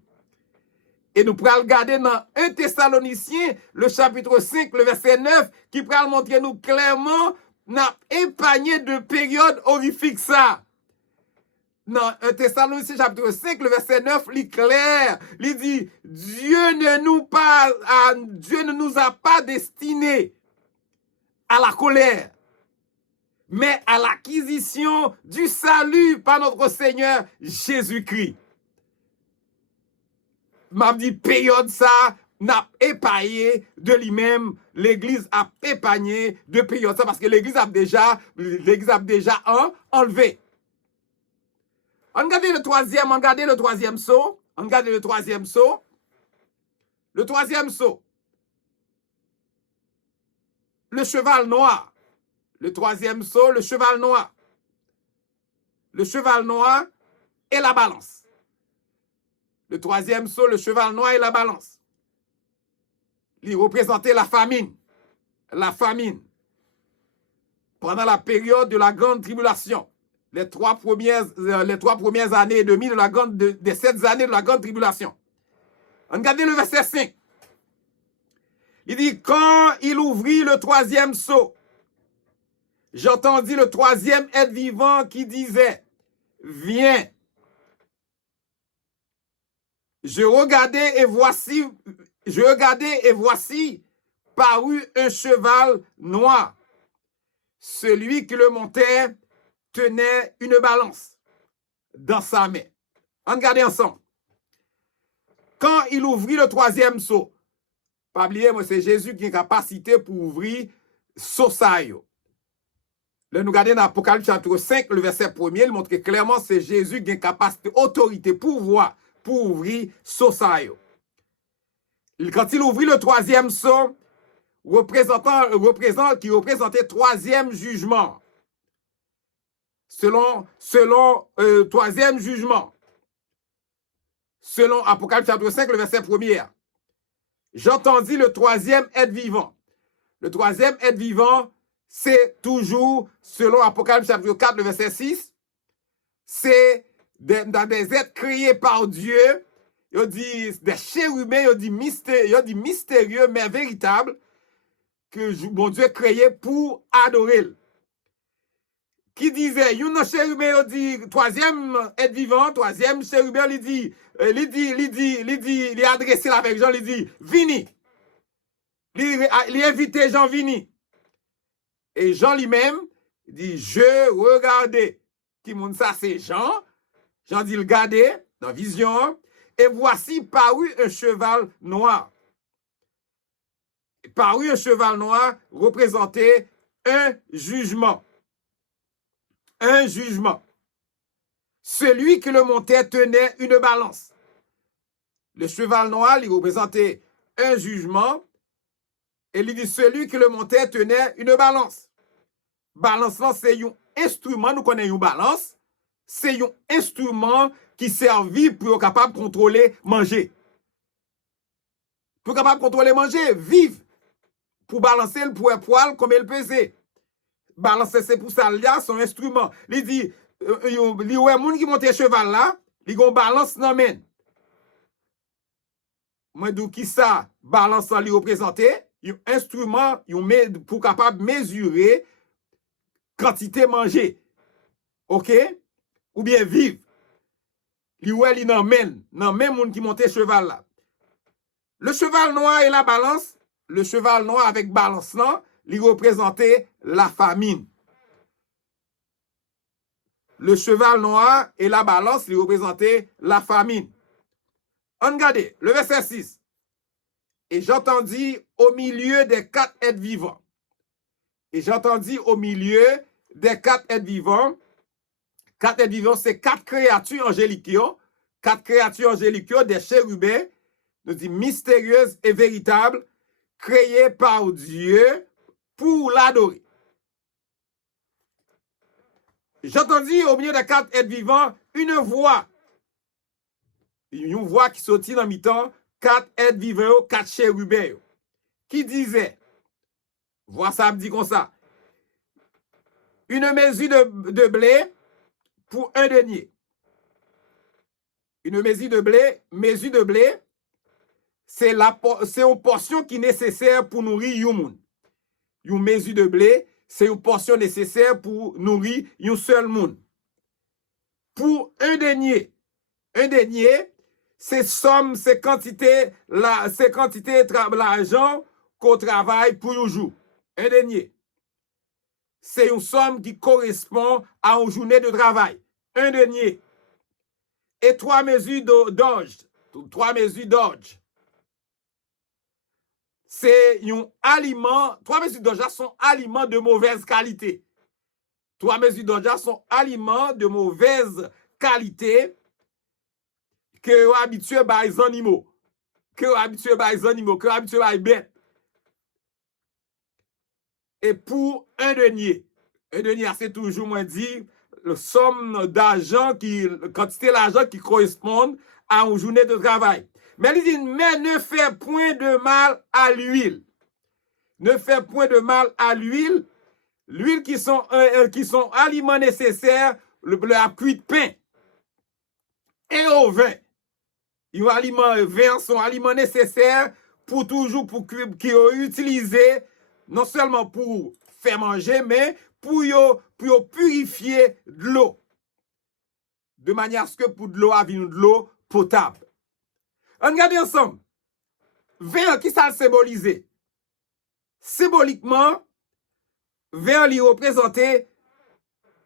Et nous pourrons regarder dans 1 Thessaloniciens, le chapitre 5, le verset 9, qui pourra montrer nous clairement n'a épargné de période horrifique ça. Dans 1 Thessaloniciens, chapitre 5, le verset 9, il est clair. Il dit, Dieu ne nous a pas destinés à la colère, mais à l'acquisition du salut par notre Seigneur Jésus-Christ. M'a dit période ça n'a épargné de lui-même, l'église a épargné de période ça parce que l'église a déjà enlevé. On regarde le troisième saut. Le troisième saut. Le cheval noir. Le troisième saut, le cheval noir. Le cheval noir et la balance. Le troisième saut, le cheval noir et la balance. Il représentait la famine. La famine. Pendant la période de la grande tribulation. Les trois premières années et demie des 7 années de la grande tribulation. Regardez le verset 5. Il dit, quand il ouvrit le troisième sceau, j'entendis le troisième être vivant qui disait, viens. Je regardais et voici parut un cheval noir. Celui qui le montait tenait une balance dans sa main. On regarde ensemble. Quand il ouvrit le troisième seau, pas oublier, moi, c'est Jésus qui a capacité pour ouvrir seau ça. Là, nous regardons dans Apocalypse chapitre 5, le verset 1er, il montre clairement c'est Jésus qui a capacité, autorité, pouvoir pour ouvrir seau ça. Quand il ouvrit le troisième seau, qui représentait troisième jugement. Selon troisième jugement. Selon Apocalypse chapitre 5, le verset 1er. J'entendis le troisième être vivant. Le troisième être vivant, c'est toujours, selon Apocalypse chapitre 4, le verset 6, c'est dans des êtres créés par Dieu. Il dit des chérubins, il dit mystérieux, mais véritables, que mon Dieu créé pour adorer. Qui disait, il y a un chérubin, il dit, troisième être vivant, troisième chérubin, il a adressé avec Jean, il dit, vini. Il a invité Jean, vini. Et Jean lui-même, il dit, je regardais. Qui montre ça, c'est Jean. Jean dit, regardez, dans vision, et voici parut un cheval noir. Parut un cheval noir représentait un jugement. Un jugement. Celui qui le montait tenait une balance. Le cheval noir, il représentait un jugement. Et il dit, celui qui le montait tenait une balance. Balance, c'est un instrument, nous connaissons une balance. C'est un instrument qui servit pour être capable de contrôler, manger. Pour être capable de contrôler, manger, vivre. Pour balancer le poids comme il pesait. Balancer, c'est pour ça, là, son instrument. Il dit, il y a un monde qui monte cheval là, il a une balance dans la main. Moi, d'où qui ça, balance lui représenter, un instrument pour capable de mesurer quantité manger. OK? Ou bien vivre. Il dans même monde qui monte cheval là. Le cheval noir et la balance, le cheval noir avec balance là, il représentait la famine. Le cheval noir et la balance, il représentait la famine. Regardez, le verset 6. Et j'entendis au milieu des quatre êtres vivants. Et j'entendis au milieu des quatre êtres vivants. Quatre êtres vivants, c'est quatre créatures angéliques. Quatre créatures angéliques, des chérubins, nous dit mystérieuses et véritables, créées par Dieu pour l'adorer. J'entendis au milieu des quatre êtres vivants une voix qui sortit dans mi-temps, quatre êtres vivants, quatre chérubins, qui disait, vois ça me dit comme ça, une mesure de blé pour un denier. Une mesure de blé, c'est une portion qui est nécessaire pour nourrir un monde. Une mesure de blé, c'est une portion nécessaire pour nourrir un seul monde. Pour un denier, c'est somme, c'est quantité l'argent qu'on travaille pour un jour. Un denier. C'est une somme qui correspond à une journée de travail. Un denier. Et 3 mesures d'orge. 3 mesures d'orge. C'est un aliment. 3 mesures d'orge sont aliments de mauvaise qualité. 3 mesures d'orge sont aliments de mauvaise qualité que vous habituez par les animaux. Que vous habituez par les animaux. Que vous habituez par les bêtes. Et pour un denier, c'est toujours, moi, dit, la somme d'argent, quantité d'argent qui correspond à une journée de travail. Mais il dit, mais ne fais point de mal à l'huile. Ne fais point de mal à l'huile. L'huile qui sont aliments nécessaires, le appui de pain et au vin. Les aliments verts sont aliments nécessaires pour toujours, qui ont utilisé non seulement pour faire manger, mais pour purifier de l'eau. De manière à ce que pour de l'eau, avec de l'eau potable. On regarde ensemble. Vin, qui ça le symbolise? symboliquement, vin lui représentait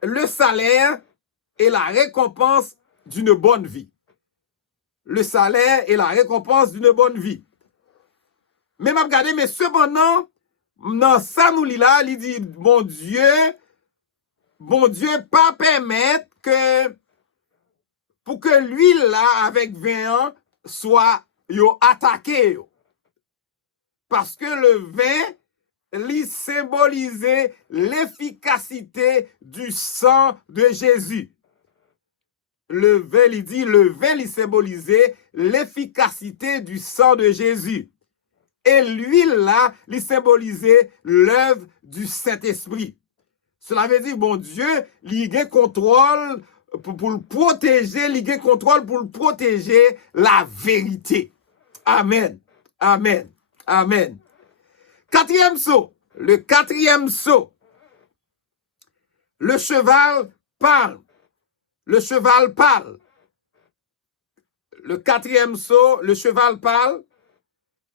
le salaire et la récompense d'une bonne vie. Le salaire et la récompense d'une bonne vie. Mais m'a regardé, mais cependant, dans ça nous lit là, il dit, bon Dieu, pas permettre que, pour que l'huile là, avec vin, soit attaqué. Parce que le vin, lui symbolisait l'efficacité du sang de Jésus. Le vin, il dit, le vin, il symbolisait l'efficacité du sang de Jésus. Et l'huile, là, il symbolisait l'œuvre du Saint-Esprit. Cela veut dire, bon Dieu, il a contrôle pour le protéger, il a contrôle pour le protéger la vérité. Amen. Amen. Amen. Quatrième saut. Le quatrième saut. Le cheval parle. Le cheval parle. Le quatrième saut, le cheval parle,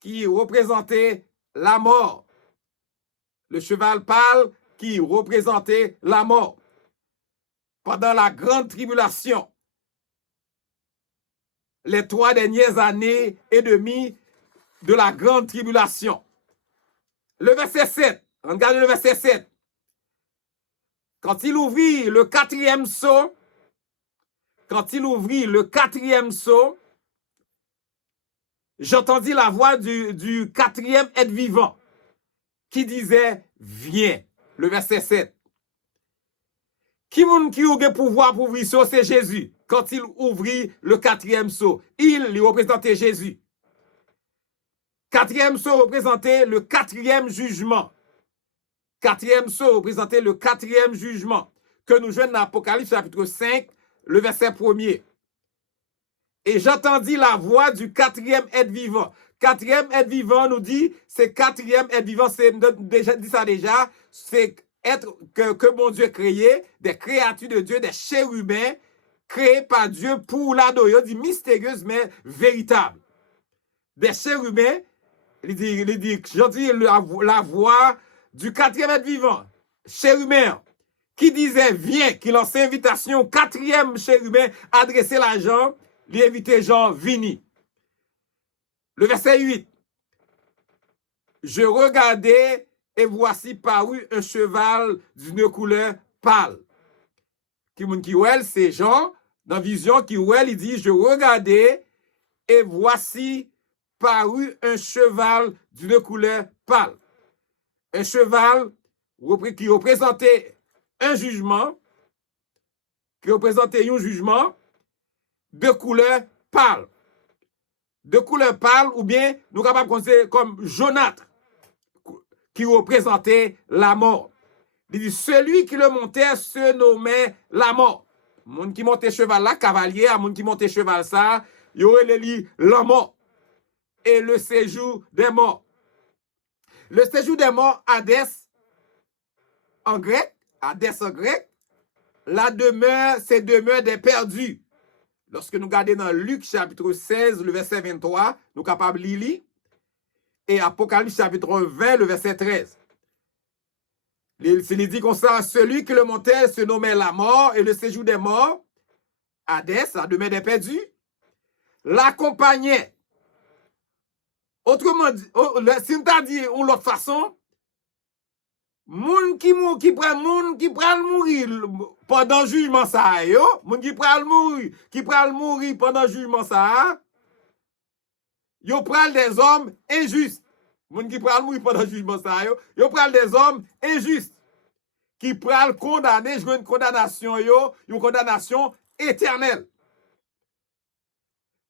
qui représentait la mort. Le cheval pâle qui représentait la mort. Pendant la grande tribulation, les 3 dernières années et demie de la grande tribulation. Le verset 7, regardez le verset 7. Quand il ouvrit le quatrième sceau, j'entendis la voix du quatrième être vivant qui disait, viens. Le verset 7. Qui a pouvoir pour ouvrir ça, c'est Jésus. Quand il ouvrit le quatrième sceau, il lui représentait Jésus. Quatrième sceau représentait le quatrième jugement. Quatrième sceau représentait le quatrième jugement que nous jouons dans Apocalypse chapitre 5, le verset 1er. Et j'entendis la voix du quatrième être vivant. Quatrième être vivant nous dit, c'est quatrième être vivant, c'est déjà dit ça déjà, c'est être que mon Dieu créé, des créatures de Dieu, des chérubins créés par Dieu pour l'adorer. Il dit mystérieuse mais véritable. Des chérubins, il dit j'entendis la voix du quatrième être vivant, chérubin, qui disait viens, qui lançait invitation au quatrième chérubin adressé la Jean, lui inviter Jean, vini. Le verset 8. Je regardais et voici parut un cheval d'une couleur pâle. Qui c'est Jean, dans Vision, qui il dit, je regardais et voici parut un cheval d'une couleur pâle. Un cheval qui représentait un jugement, de couleur pâle. De couleur pâle, ou bien nous sommes capables de considérer comme jaunâtre, qui représentait la mort. Il dit, celui qui le montait se nommait la mort. Moun qui montait cheval là, cavalier, moun qui montait cheval ça, il y aurait la mort. Et le séjour des morts. Le séjour des morts, Hadès, en grec, la demeure, c'est demeure des perdus. Lorsque nous regardons dans Luc chapitre 16, le verset 23, nous sommes capables de lire. Et Apocalypse chapitre 20, le verset 13. Il dit comme ça, celui qui le montait se nommait la mort et le séjour des morts, Hadès, la demeure des perdus, l'accompagnait. Autrement dit, si nous dit de l'autre façon, moun qui pral mourir pendant le jugement ça yo, moun qui pral mourir pendant le jugement ça, yo pral des hommes injustes. Moun qui pral mourir pendant le jugement ça yo pral des hommes injustes qui pral condamner, jouer une condamnation une condamnation éternelle.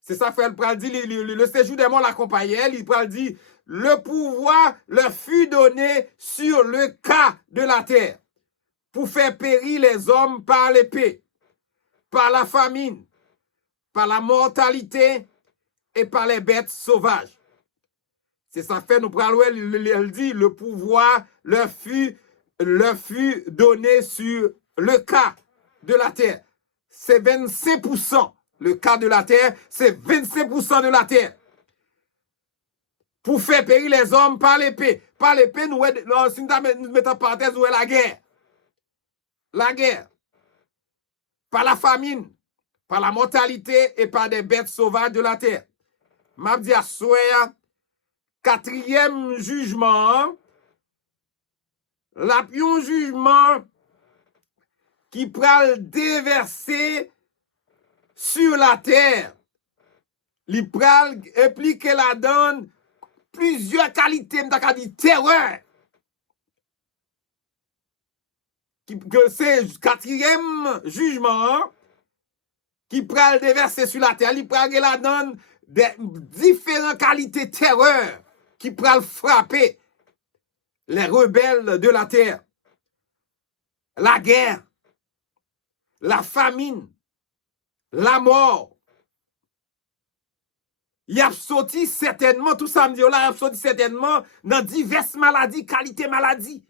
C'est ça frère pral dit le séjour des morts l'accompagnait, il pral dit le pouvoir leur fut donné sur le cas de la terre pour faire périr les hommes par l'épée, par la famine, par la mortalité et par les bêtes sauvages. C'est ça fait nous prenons elle dit le pouvoir leur fut donné sur le cas de la terre. C'est 25%. Le cas de la terre, c'est 25% de la terre. pour faire périr les hommes par l'épée. Par l'épée, nous mettons en parenthèse, nous la guerre. La guerre. Par la famine, par la mortalité et par des bêtes sauvages de la terre. M'a dit à souhait, quatrième jugement, un jugement qui pral déverser sur la terre. Il pral impliquer la donne plusieurs qualités, m'ta dit terreur. Que c'est quatrième jugement qui pral déverser sur la terre. Il pral la donne des différentes qualités terreur qui pral frapper les rebelles de la terre. La guerre, la famine, la mort. Il a sorti certainement, tout ça me dit là, il a sorti certainement dans diverses maladies, qualités maladies.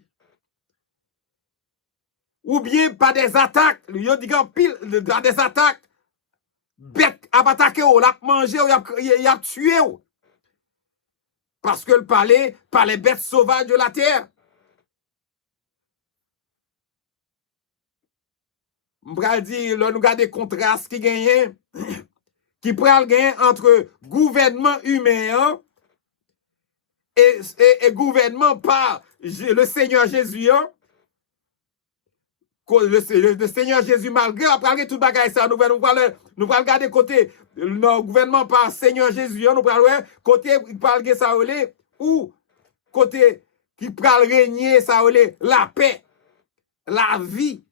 Ou bien par des attaques, il y a des attaques, bête a attaqué, il a mangé, il a tué. Parce que le palais, par les bêtes sauvages de la terre. Je dire, là, nous regardons des contrastes qui gagnent, qui prennent gain entre gouvernement humain et gouvernement par le Seigneur Jésus. Le Seigneur Jésus, malgré tout bagage ça, nous allons regarder côté le gouvernement par Seigneur Jésus, nous allons côté parler ça ou côté qui pral régner ça la paix, la vie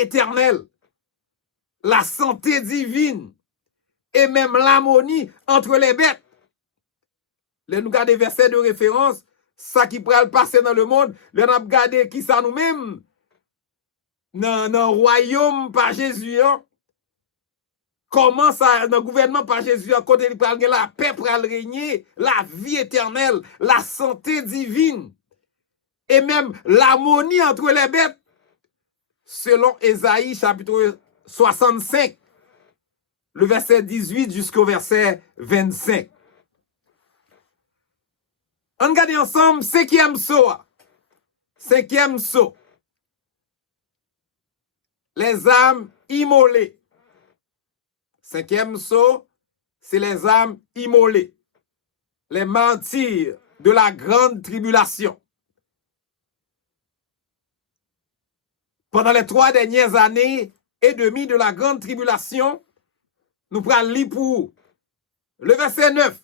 éternelle, la santé divine et même l'harmonie entre les bêtes. Là, nous regardons versets de référence, ça qui pral passer dans le monde, là, nous regardons qui ça nous-mêmes dans le royaume par Jésus. Comment ça, dans le gouvernement par Jésus, côté il pral la paix pral régner, la vie éternelle, la santé divine et même l'harmonie entre les bêtes. Selon Ésaïe chapitre 65, le verset 18 jusqu'au verset 25. On regarde ensemble cinquième saut. Cinquième saut. Les âmes immolées. Cinquième saut, c'est les âmes immolées. Les martyrs de la grande tribulation. Pendant les 3 dernières années et demie de la grande tribulation, nous prenons lire pour le verset 9.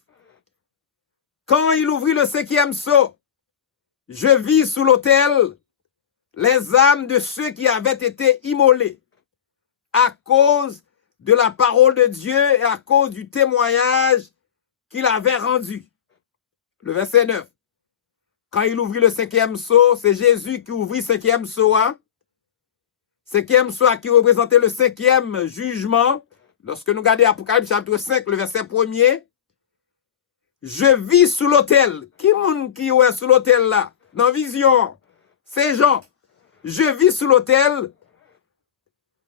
Quand il ouvrit le 5e sceau, je vis sous l'autel les âmes de ceux qui avaient été immolés à cause de la parole de Dieu et à cause du témoignage qu'il avait rendu. Le verset 9. Quand il ouvrit le 5e sceau, c'est Jésus qui ouvrit le 5e sceau. 5e sceau qui représentait le 5e jugement. Lorsque nous regardons Apocalypse chapitre 5, le verset 1er, je vis sous l'autel. Qui est sous l'autel là? Dans vision, c'est Jean. Je vis sous l'autel.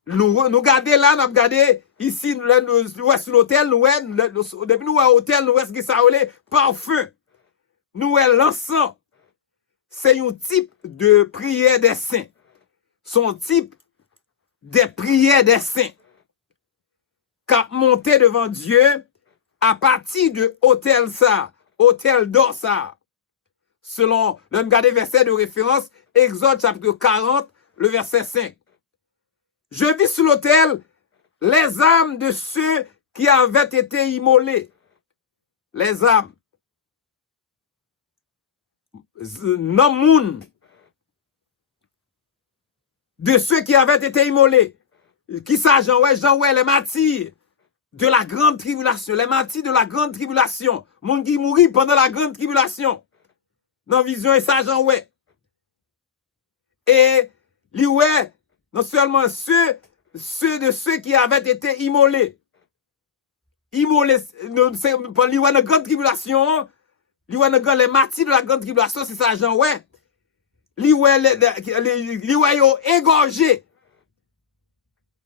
Nous regardons là, nous regardons ici, nous sous l'autel, depuis nous à l'hôtel, nous est-ce que ça roule parfum. Nous est l'encens. C'est un type de prière des saints. Son type des prières des saints. Qu'a monté devant Dieu à partir de hôtel ça, hôtel d'or ça. Selon le verset de référence, Exode chapitre 40, le verset 5. Je vis sous l'autel les âmes de ceux qui avaient été immolés. Les âmes. Namoun. De ceux qui avaient été immolés. Qui ça, Jean, les martyrs de la grande tribulation. Les martyrs de la grande tribulation. Moun qui mourit pendant la grande tribulation. Dans vision et ça, Jean, Et, non seulement ceux de ceux qui avaient été immolés. Immolés, dans la grande tribulation, les martyrs de la grande tribulation, c'est ça, Jean, les égorgés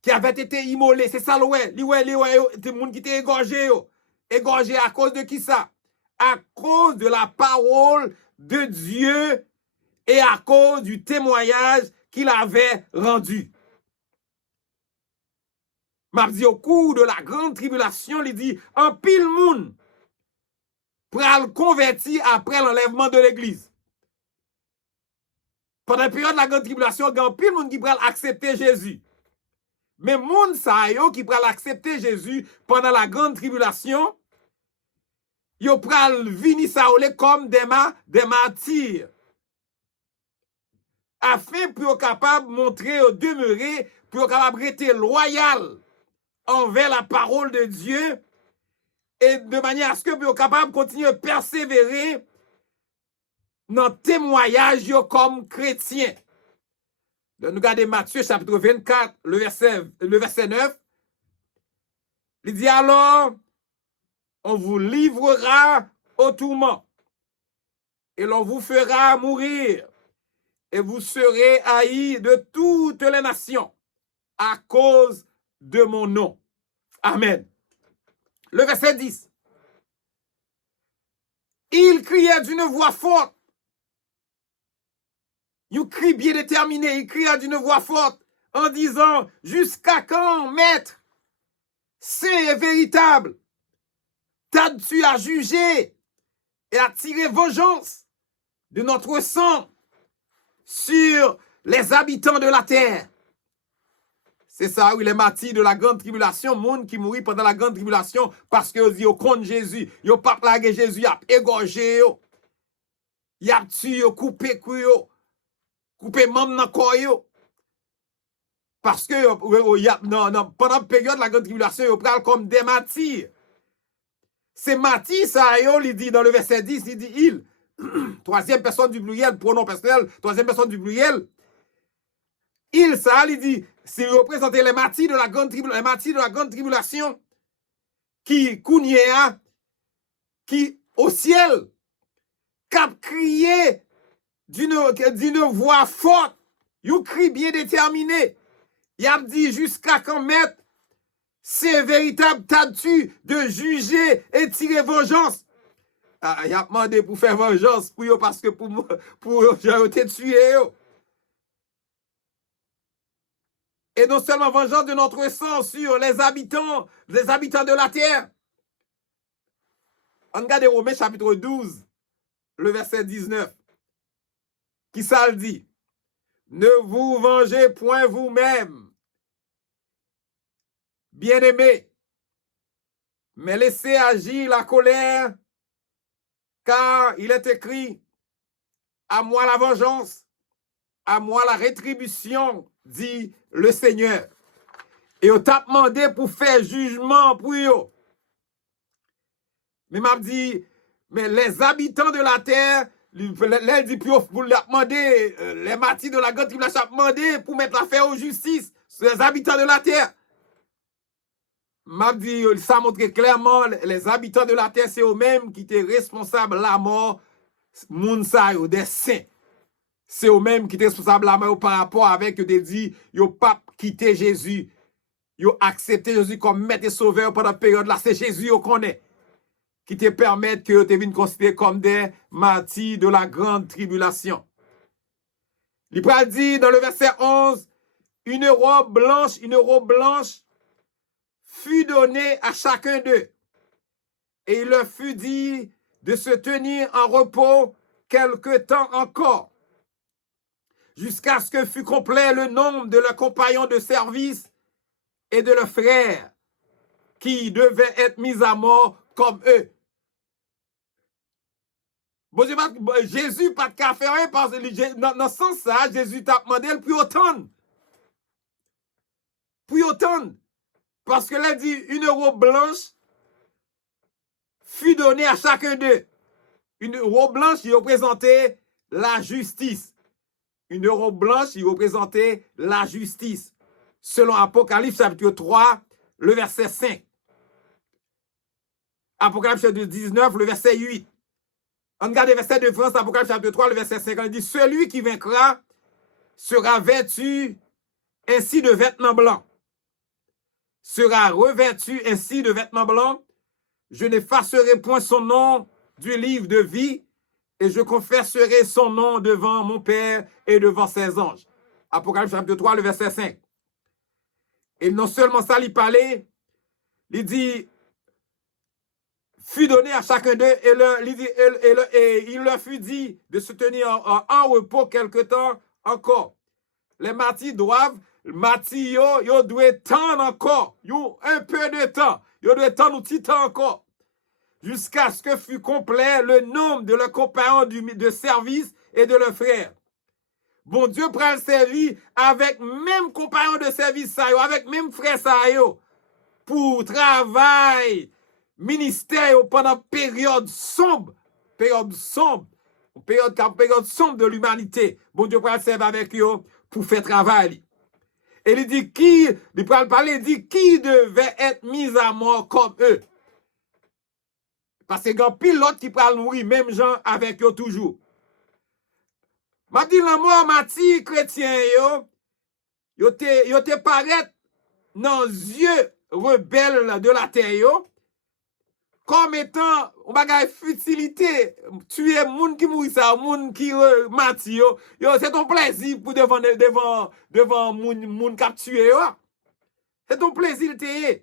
qui avaient été immolés, c'est ça, les gens qui étaient égorgés à cause de qui ça? à cause de la parole de Dieu et à cause du témoignage qu'il avait rendu. M'a dit au cours de la grande tribulation, il dit, en pile moun pral converti après l'enlèvement de l'église. Pendant la période de la grande tribulation, il y a un pile moun qui pral accepter Jésus. Mais moun sa yo qui pral accepter Jésus pendant la grande tribulation, yo pral vini saolé comme des martyrs. Afin pour capable montrer au demeurer, pour capable rester loyal envers la parole de Dieu et de manière à ce que pour capable continuer à persévérer dans le témoignage comme chrétien. Nous regardons Matthieu chapitre 24, le verset 9. Il dit alors, on vous livrera au tourment et l'on vous fera mourir et vous serez haïs de toutes les nations à cause de mon nom. Amen. Le verset 10. Il criait d'une voix forte. Il crie bien déterminé. Il cria d'une voix forte en disant, jusqu'à quand, maître, saint et véritable, t'as-tu à juger et à tirer vengeance de notre sang sur les habitants de la terre? C'est ça, oui, les martyrs de la grande tribulation, monde qui mourit pendant la grande tribulation parce que yo contre Jésus, yo pas plagué Jésus, y a égorgé yo, y a tué yo, coupé yo, coupé membre dans corps yo. Parce que pendant la période de la grande tribulation, yo pral comme des martyrs. Ces martyrs, ça yo, il dit dans le verset 10, il dit il, troisième personne du pluriel, pronom personnel, troisième personne du pluriel. Il, ça, il dit, c'est représenter les martyrs de la grande tribulation, qui, kounyea, qui, au ciel, cap crié d'une voix forte, you cri bien déterminé. Il a dit, jusqu'à quand maître, c'est véritable, t'as-tu de juger et tirer vengeance? Il a demandé pour faire vengeance pour yo, parce que pour j'ai été tué yo. Et non seulement vengeance de notre sang sur les habitants de la terre. On regarde Romains chapitre 12, le verset 19. Qui ça le dit? Ne vous vengez point vous-même, bien-aimés, mais laissez agir la colère, car il est écrit, à moi la vengeance, à moi la rétribution, dit le Seigneur. Et on t'a demandé pour faire jugement pour eux. Mais m'a dit, mais les habitants de la terre, les dit pour demander, les martyrs de la grande tribulation a demandé pour mettre l'affaire en justice sur les habitants de la terre. M'a dit, ça montre clairement, les habitants de la terre, c'est eux-mêmes qui étaient responsables de la mort, mounsa yo, des saints. C'est eux-mêmes qui étaient responsables de la mort par rapport avec eux, dit, yo pas quitté Jésus, yo accepté Jésus comme maître et sauveur pendant la période là, c'est Jésus yo connaît, qui te permettent que tu viennes considérer comme des martyrs de la grande tribulation. Il peut dire dans le verset 11, une robe blanche fut donnée à chacun d'eux. Et il leur fut dit de se tenir en repos quelque temps encore, jusqu'à ce que fût complet le nombre de leurs compagnons de service et de leurs frères, qui devaient être mis à mort comme eux. Bon, Jésus pas de café, parce que dans ce sens-là, Jésus t'a demandé le plus autant. Plus autant. Parce que là, dit, une robe blanche fut donnée à chacun d'eux. Une robe blanche, il représentait la justice. Une robe blanche, il représentait la justice. Selon Apocalypse chapitre 3, le verset 5. Apocalypse chapitre 19, le verset 8. On regarde le verset de France, Apocalypse chapitre 3, le verset 5. On dit, celui qui vaincra sera vêtu ainsi de vêtements blancs. Sera revêtu ainsi de vêtements blancs. Je n'effacerai point son nom du livre de vie et je confesserai son nom devant mon Père et devant ses anges. Apocalypse chapitre 3, le verset 5. Et non seulement ça, il parlait, il dit, fut donné à chacun d'eux et il leur fut dit de se tenir en repos quelque temps encore. Les martyrs doivent, ils doivent tendre encore, un peu de temps, ils doivent tendre un petit temps encore, jusqu'à ce que fût complet le nombre de leurs compagnons de service et de leurs frères. Bon Dieu prend le service avec même compagnons de service, avec même frères, pour travail, ministère pendant période sombre période sombre de l'humanité. Bon Dieu prend le service avec eux pour faire travail. Et il dit il prend le parler, il dit qui devait être mis à mort comme eux. Parce que quand pilote qui prend nourrir même gens avec eux toujours. M'a dit la mort mati chrétien yo te paraît dans yeux rebelles de la terre yo comme étant un bagage futilité, tuer moun qui mourit ça, moun qui mati yo, c'est ton plaisir pour devant moun qui tué yo. C'est ton plaisir te.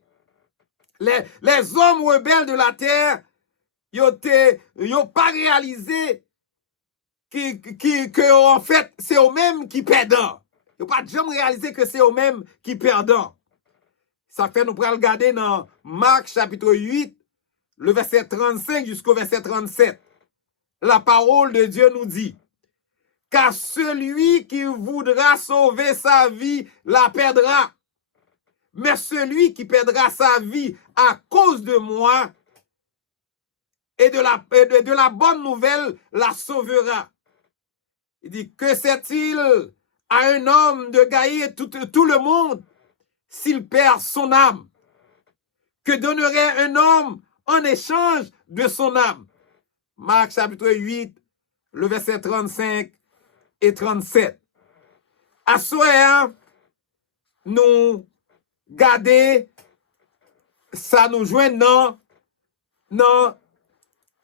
Les hommes rebelles de la terre yo pas réalisé que en fait, c'est eux-mêmes qui perdent. Ils n'ont pas jamais réalisé que c'est eux-mêmes qui perdent. Ça fait nous pour regarder dans Marc chapitre 8, le verset 35 jusqu'au verset 37. La parole de Dieu nous dit, car celui qui voudra sauver sa vie la perdra. Mais celui qui perdra sa vie à cause de moi et de la bonne nouvelle la sauvera. Il dit, que sert-il à un homme de gagner tout le monde s'il perd son âme? Que donnerait un homme en échange de son âme? Marc chapitre 8, le verset 35 et 37. À soir, nous garder, ça nous joint dans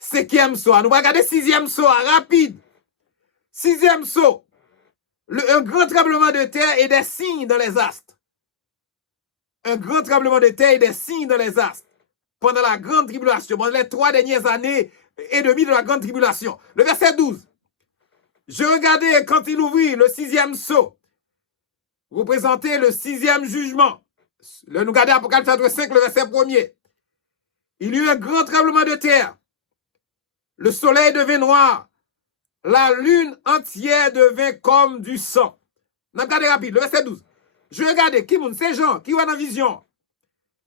5e soir. Nous allons regarder 6e soir, rapide. 6e saut, un grand tremblement de terre et des signes dans les astres. Un grand tremblement de terre et des signes dans les astres. Pendant la grande tribulation, pendant les 3 dernières années et demie de la grande tribulation. Le verset 12. Je regardais quand il ouvrit le 6e sceau, représentait le 6e jugement. Nous regardons Apocalypse chapitre 5, le verset 1er. Il y eut un grand tremblement de terre. Le soleil devint noir. La lune entière devint comme du sang. On a regardé rapide, le verset 12. Je regardais, qui c'est Jean, qui voit dans la vision.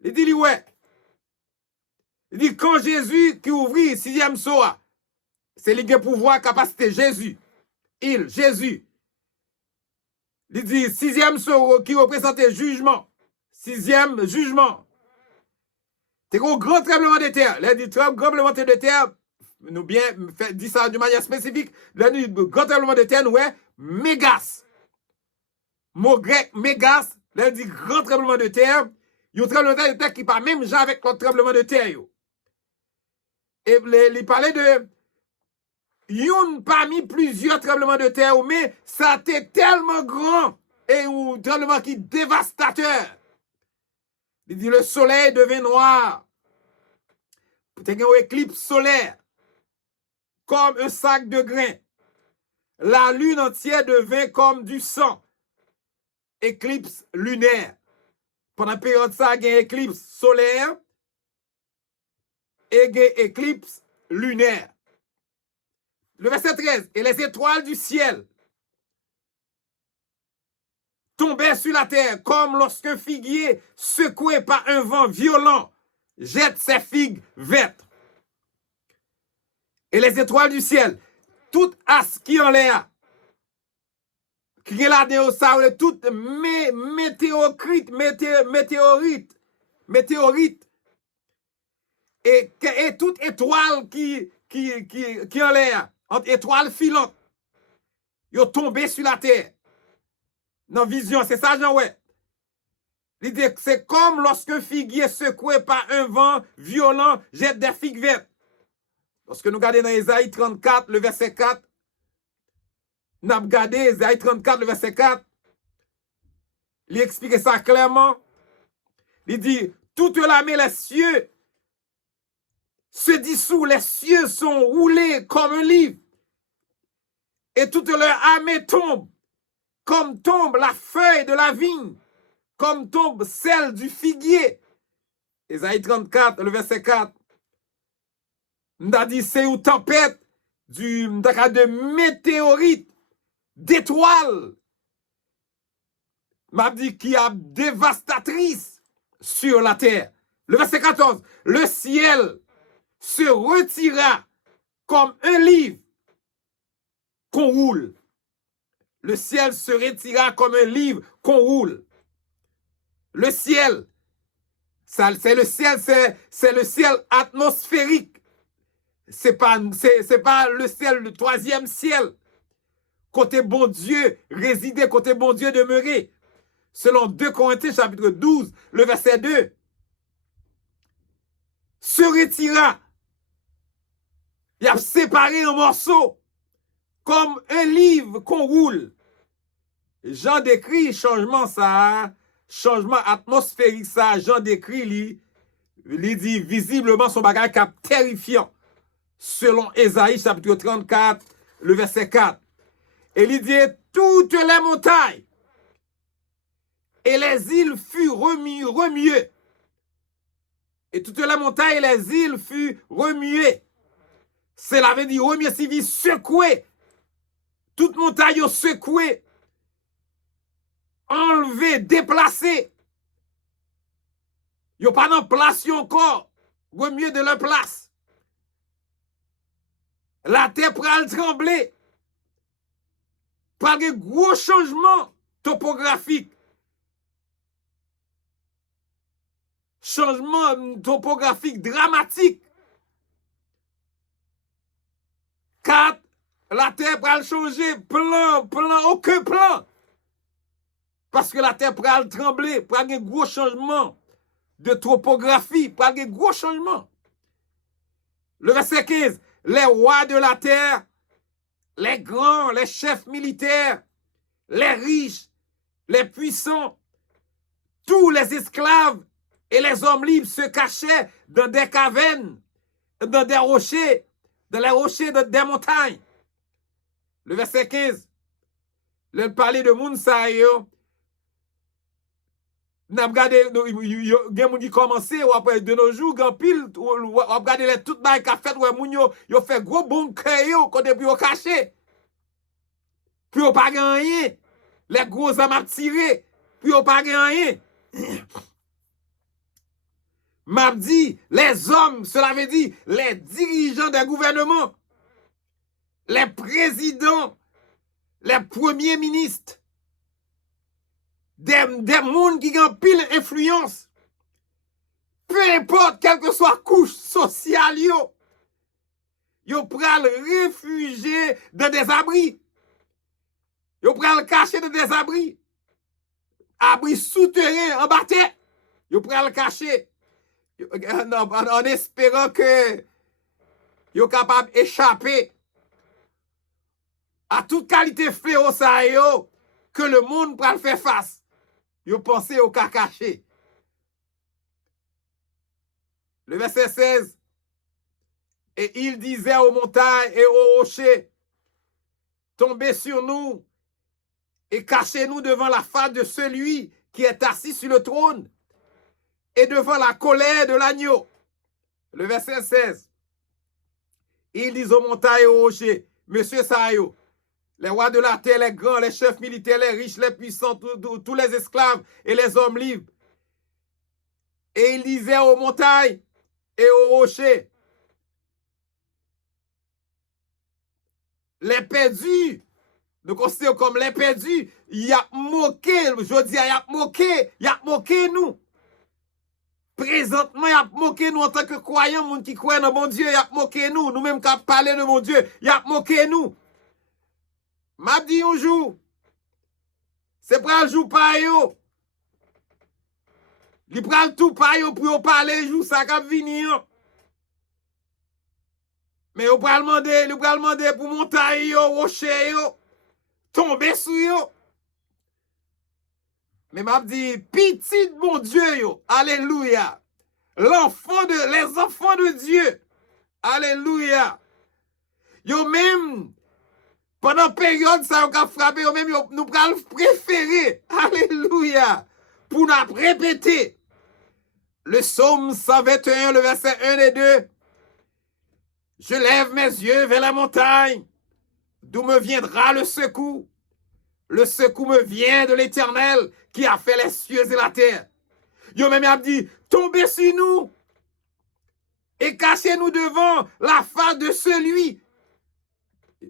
Il dit, ouais. Il dit, quand Jésus qui ouvrit 6e sceau, c'est lié pouvoir, capacité, Jésus. Jésus. Il dit, 6e sceau qui représentait jugement. 6e jugement. C'est un grand tremblement de terre. Il dit, grand tremblement de terre, nous bien dit ça de manière spécifique, le grand tremblement de terre, nous est mégas. Mot grec, mégas, il dit grand tremblement de terre, il y a un tremblement de terre qui parle même genre avec le tremblement de terre. Et il parlait de yon parmi plusieurs tremblements de terre, mais ça était tellement grand et un tremblement qui est dévastateur. Il dit le soleil devint noir. Peut-être une éclipse solaire. Comme un sac de grains. La lune entière devint comme du sang. Éclipse lunaire. Pendant la période ça, il y a une éclipse solaire et une éclipse lunaire. Le verset 13. Et les étoiles du ciel tombaient sur la terre comme lorsqu'un figuier secoué par un vent violent jette ses figues vertes. Et les étoiles du ciel, toutes as qui en l'air, qui est là au sable, toutes météorites, et toute étoile qui en l'air, entre étoiles filantes, ils ont tombé sur la terre. Dans vision, c'est ça, Jean, ouais. L'idée, c'est comme lorsqu'un figuier secoué par un vent violent jette des figues vertes. Lorsque nous regardons dans Ésaïe 34, le verset 4, nous avons regardé Ésaïe 34, le verset 4, il explique ça clairement. Il dit, toute l'armée, les cieux se dissout, les cieux sont roulés comme un livre, et toute leur armée tombe, comme tombe la feuille de la vigne, comme tombe celle du figuier. Ésaïe 34, le verset 4. On a dit, c'est une tempête de météorites, d'étoiles. M'a dit qui a dévastatrice sur la terre. Le verset 14. Le ciel se retira comme un livre qu'on roule. Le ciel se retira comme un livre qu'on roule. Le ciel, c'est le ciel atmosphérique. C'est pas le ciel, le troisième ciel. Côté bon Dieu résidait, côté bon Dieu demeurait. Selon 2 Corinthiens chapitre 12, le verset 2. Se retira. Il a séparé en morceaux comme un livre qu'on roule. Jean décrit changement ça, changement atmosphérique ça, Jean décrit il dit visiblement son bagage cap terrifiant. Selon Ésaïe chapitre 34, le verset 4. Et il dit toutes les montagnes et les îles furent remuées. Et toutes les montagnes et les îles furent remuées. Cela veut dire remuées, c'est secoué. Toutes montagnes ont secoué, enlevé, déplacé. Ils n'ont pas dans place encore, remué de leur place. La terre pral trembler. Par des gros changements topographiques. Changement topographique dramatique. 4. La terre pral changer, plan, aucun plan. Parce que la terre pral trembler, par des gros changements de topographie, par des gros changements. Le verset 15. Les rois de la terre, les grands, les chefs militaires, les riches, les puissants, tous les esclaves et les hommes libres se cachaient dans des cavernes, dans des rochers, dans les rochers des montagnes. Le verset 15, le parler de Mounsaïo, n'a regardé, il y a qui commencé, ou après de nos jours, grand pile, ou regardé les toutes bails qu'a fait, ou moun yo fait gros bon cœur, quand depuis au caché. Puis on pas rien. Les gros âmes tiré, puis on pas rien. M'a dit, les hommes, cela veut dire les dirigeants des gouvernements, les présidents, les premiers ministres, des mondes qui ont pile influence, peu importe quelle que soit la couche sociale, yo pral réfugier dans des abris. Yo pral cacher dans des abris. Abris souterrains en bas terre. Yo pral cacher. En espérant que yo capable d'échapper à toute qualité fléau ça yo que le monde pral faire face. Yo pensé au cas caché. Le verset 16. Et il disait aux montagnes et aux rochers, tombez sur nous et cachez-nous devant la face de celui qui est assis sur le trône et devant la colère de l'agneau. Le verset 16. Il dit aux montagnes et aux rochers, Monsieur Sayo, les rois de la terre, les grands, les chefs militaires, les riches, les puissants, tous les esclaves et les hommes libres. Et il disait aux montagnes et aux rochers, les perdus, nous considérons comme les perdus, il a moqué, je dis, il a moqué nous. Présentement, il a moqué nous en tant que croyants, moun qui croient dans mon Dieu, il a moqué nous. Nous-mêmes qui parlons de mon Dieu, il a moqué nous. M'a dit un jour, c'est pour un jour par yo. Il prend tout par yo pour parler jour ça va venir. Mais vous pral demander pour montagne yo, rocher yo, tomber sur yo. Mais m'a dit, petit bon Dieu yo, alléluia. Les enfants de Dieu, alléluia. Yo même, pendant période ça yo ka frappé, yo même nous pral préférer, alléluia, pour nous répéter. Le psaume 121, le verset 1 et 2. Je lève mes yeux vers la montagne, d'où me viendra le secours. Le secours me vient de l'Éternel qui a fait les cieux et la terre. Yo même a dit, tombez sur nous et cachez-nous devant la face de celui.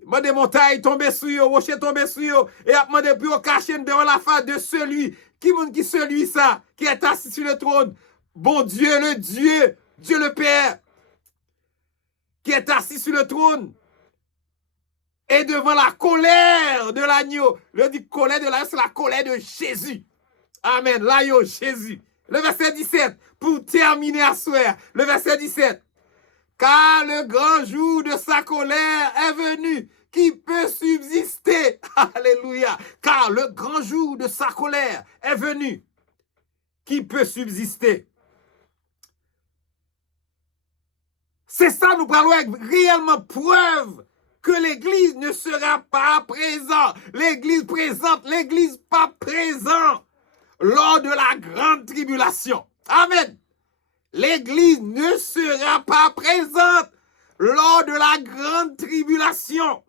Moi des montagnes tomber sur yo, rocher tomber sur yo, et a demandé pour cacher devant la face de celui. Qui celui ça, qui est assis sur le trône? Bon Dieu, le Dieu le Père, qui est assis sur le trône. Et devant la colère de l'agneau. Le dit colère de l'agneau, c'est la colère de Jésus. Amen. L'agneau, Jésus. Le verset 17, pour terminer à soir. Le verset 17. Car le grand jour de sa colère est venu, qui peut subsister. Alléluia. Car le grand jour de sa colère est venu, qui peut subsister. C'est ça, nous parlons avec réellement preuve que l'Église ne sera pas présente. L'Église présente, l'Église pas présente lors de la grande tribulation. Amen. L'Église ne sera pas présente lors de la grande tribulation.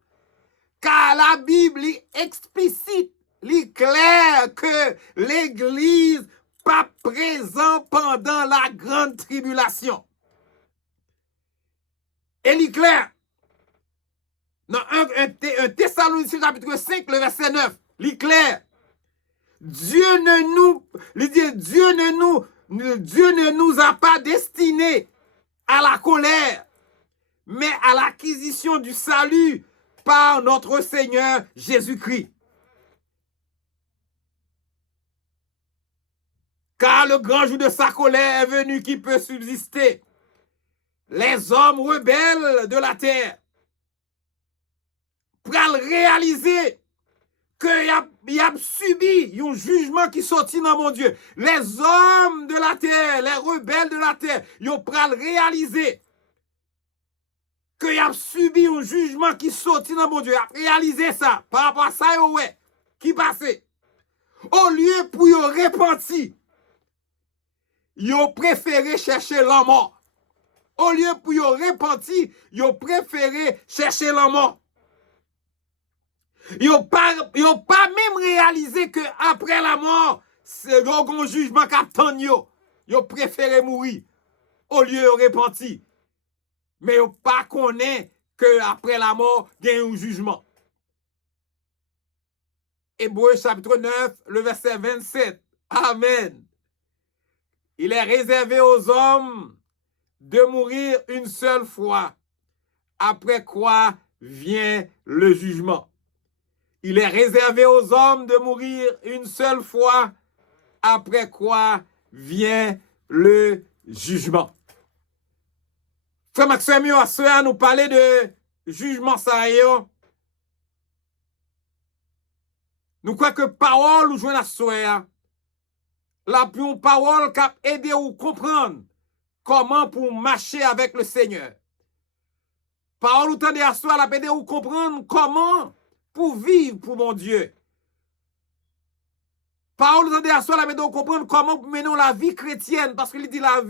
Car la Bible est explicite, est clair que l'Église pas présente pendant la grande tribulation. Elle est claire. Dans 1 Thessaloniciens chapitre 5, le verset 9, il est clair. Dieu ne nous a pas destinés à la colère, mais à l'acquisition du salut par notre Seigneur Jésus-Christ. Car le grand jour de sa colère est venu, qui peut subsister. Les hommes rebelles de la terre pour réaliser qu'il a subi un jugement qui sortit dans mon Dieu. Les hommes de la terre, les rebelles de la terre, ils ont réalisé qu'il a subi un jugement qui sortit dans mon Dieu. Ils ont réalisé ça. Par rapport à ça, ouais, qui passait. Au lieu pour y repentir, ils ont préféré chercher la mort. Au lieu pour y repentir, ils ont préféré chercher la mort. Ils n'ont pas même réalisé que après la mort, c'est un jugement qui attend. Ils ont préféré mourir au lieu de repentir. Mais ils n'ont pas connaît que après la mort, il y a un jugement. Hébreux chapitre 9, le verset 27. Amen. Il est réservé aux hommes de mourir une seule fois, après quoi vient le jugement. Il est réservé aux hommes de mourir une seule fois, après quoi vient le jugement. Frère Maxime, à nous parler de jugement ça y est. Nous croyons que parole ou joint à soir, la plus parole qui a aidé ou comprendre comment pour marcher avec le Seigneur. Parole ou tendez à soir, la aider ou comprendre comment pour vivre pour mon Dieu. Parole ou tendez à soir, la aider ou comprendre comment pour mener la vie chrétienne, parce qu'il dit la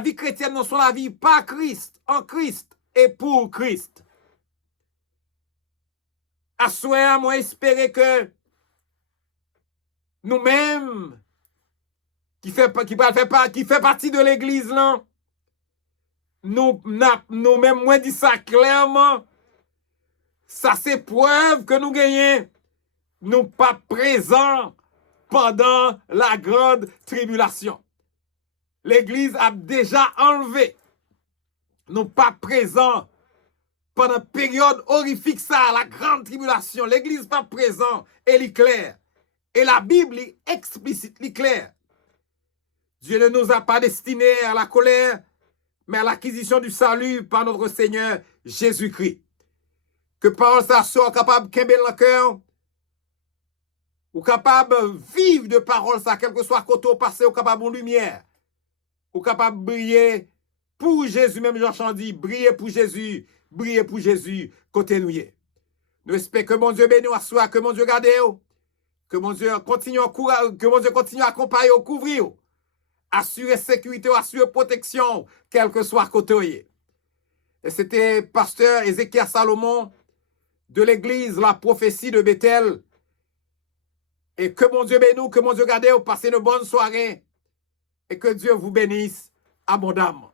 vie chrétienne non sont la vie par Christ, en Christ et pour Christ. À soir, moi espérer que nous-mêmes, qui fait partie de l'église là, nous-mêmes, moi dit ça clairement, ça c'est preuve que nous gagnons, nous pas présents pendant la grande tribulation. L'église a déjà enlevé, nous pas présents pendant une période horrifique ça, la grande tribulation. L'église pas présent, elle est claire. Et la Bible est explicite, est claire. Dieu ne nous a pas destinés à la colère, mais à l'acquisition du salut par notre Seigneur Jésus-Christ. Que parole ça soit capable de kembe dans le cœur, ou capable de vivre de parole ça, quel que soit côté au passé, ou capable de lumière, ou capable de briller pour Jésus, même Jean dit, briller pour Jésus, côté nous. Nous espérons que mon Dieu bénisse à soi, que mon Dieu garde, que mon Dieu continue à accompagner, à couvrir, assurer sécurité, assurer protection, quel que soit côté. Et c'était pasteur Ézéchiel Salomon de l'église La Prophétie de Bethel. Et que mon Dieu bénisse, que mon Dieu garde, passez une bonne soirée et que Dieu vous bénisse abondamment.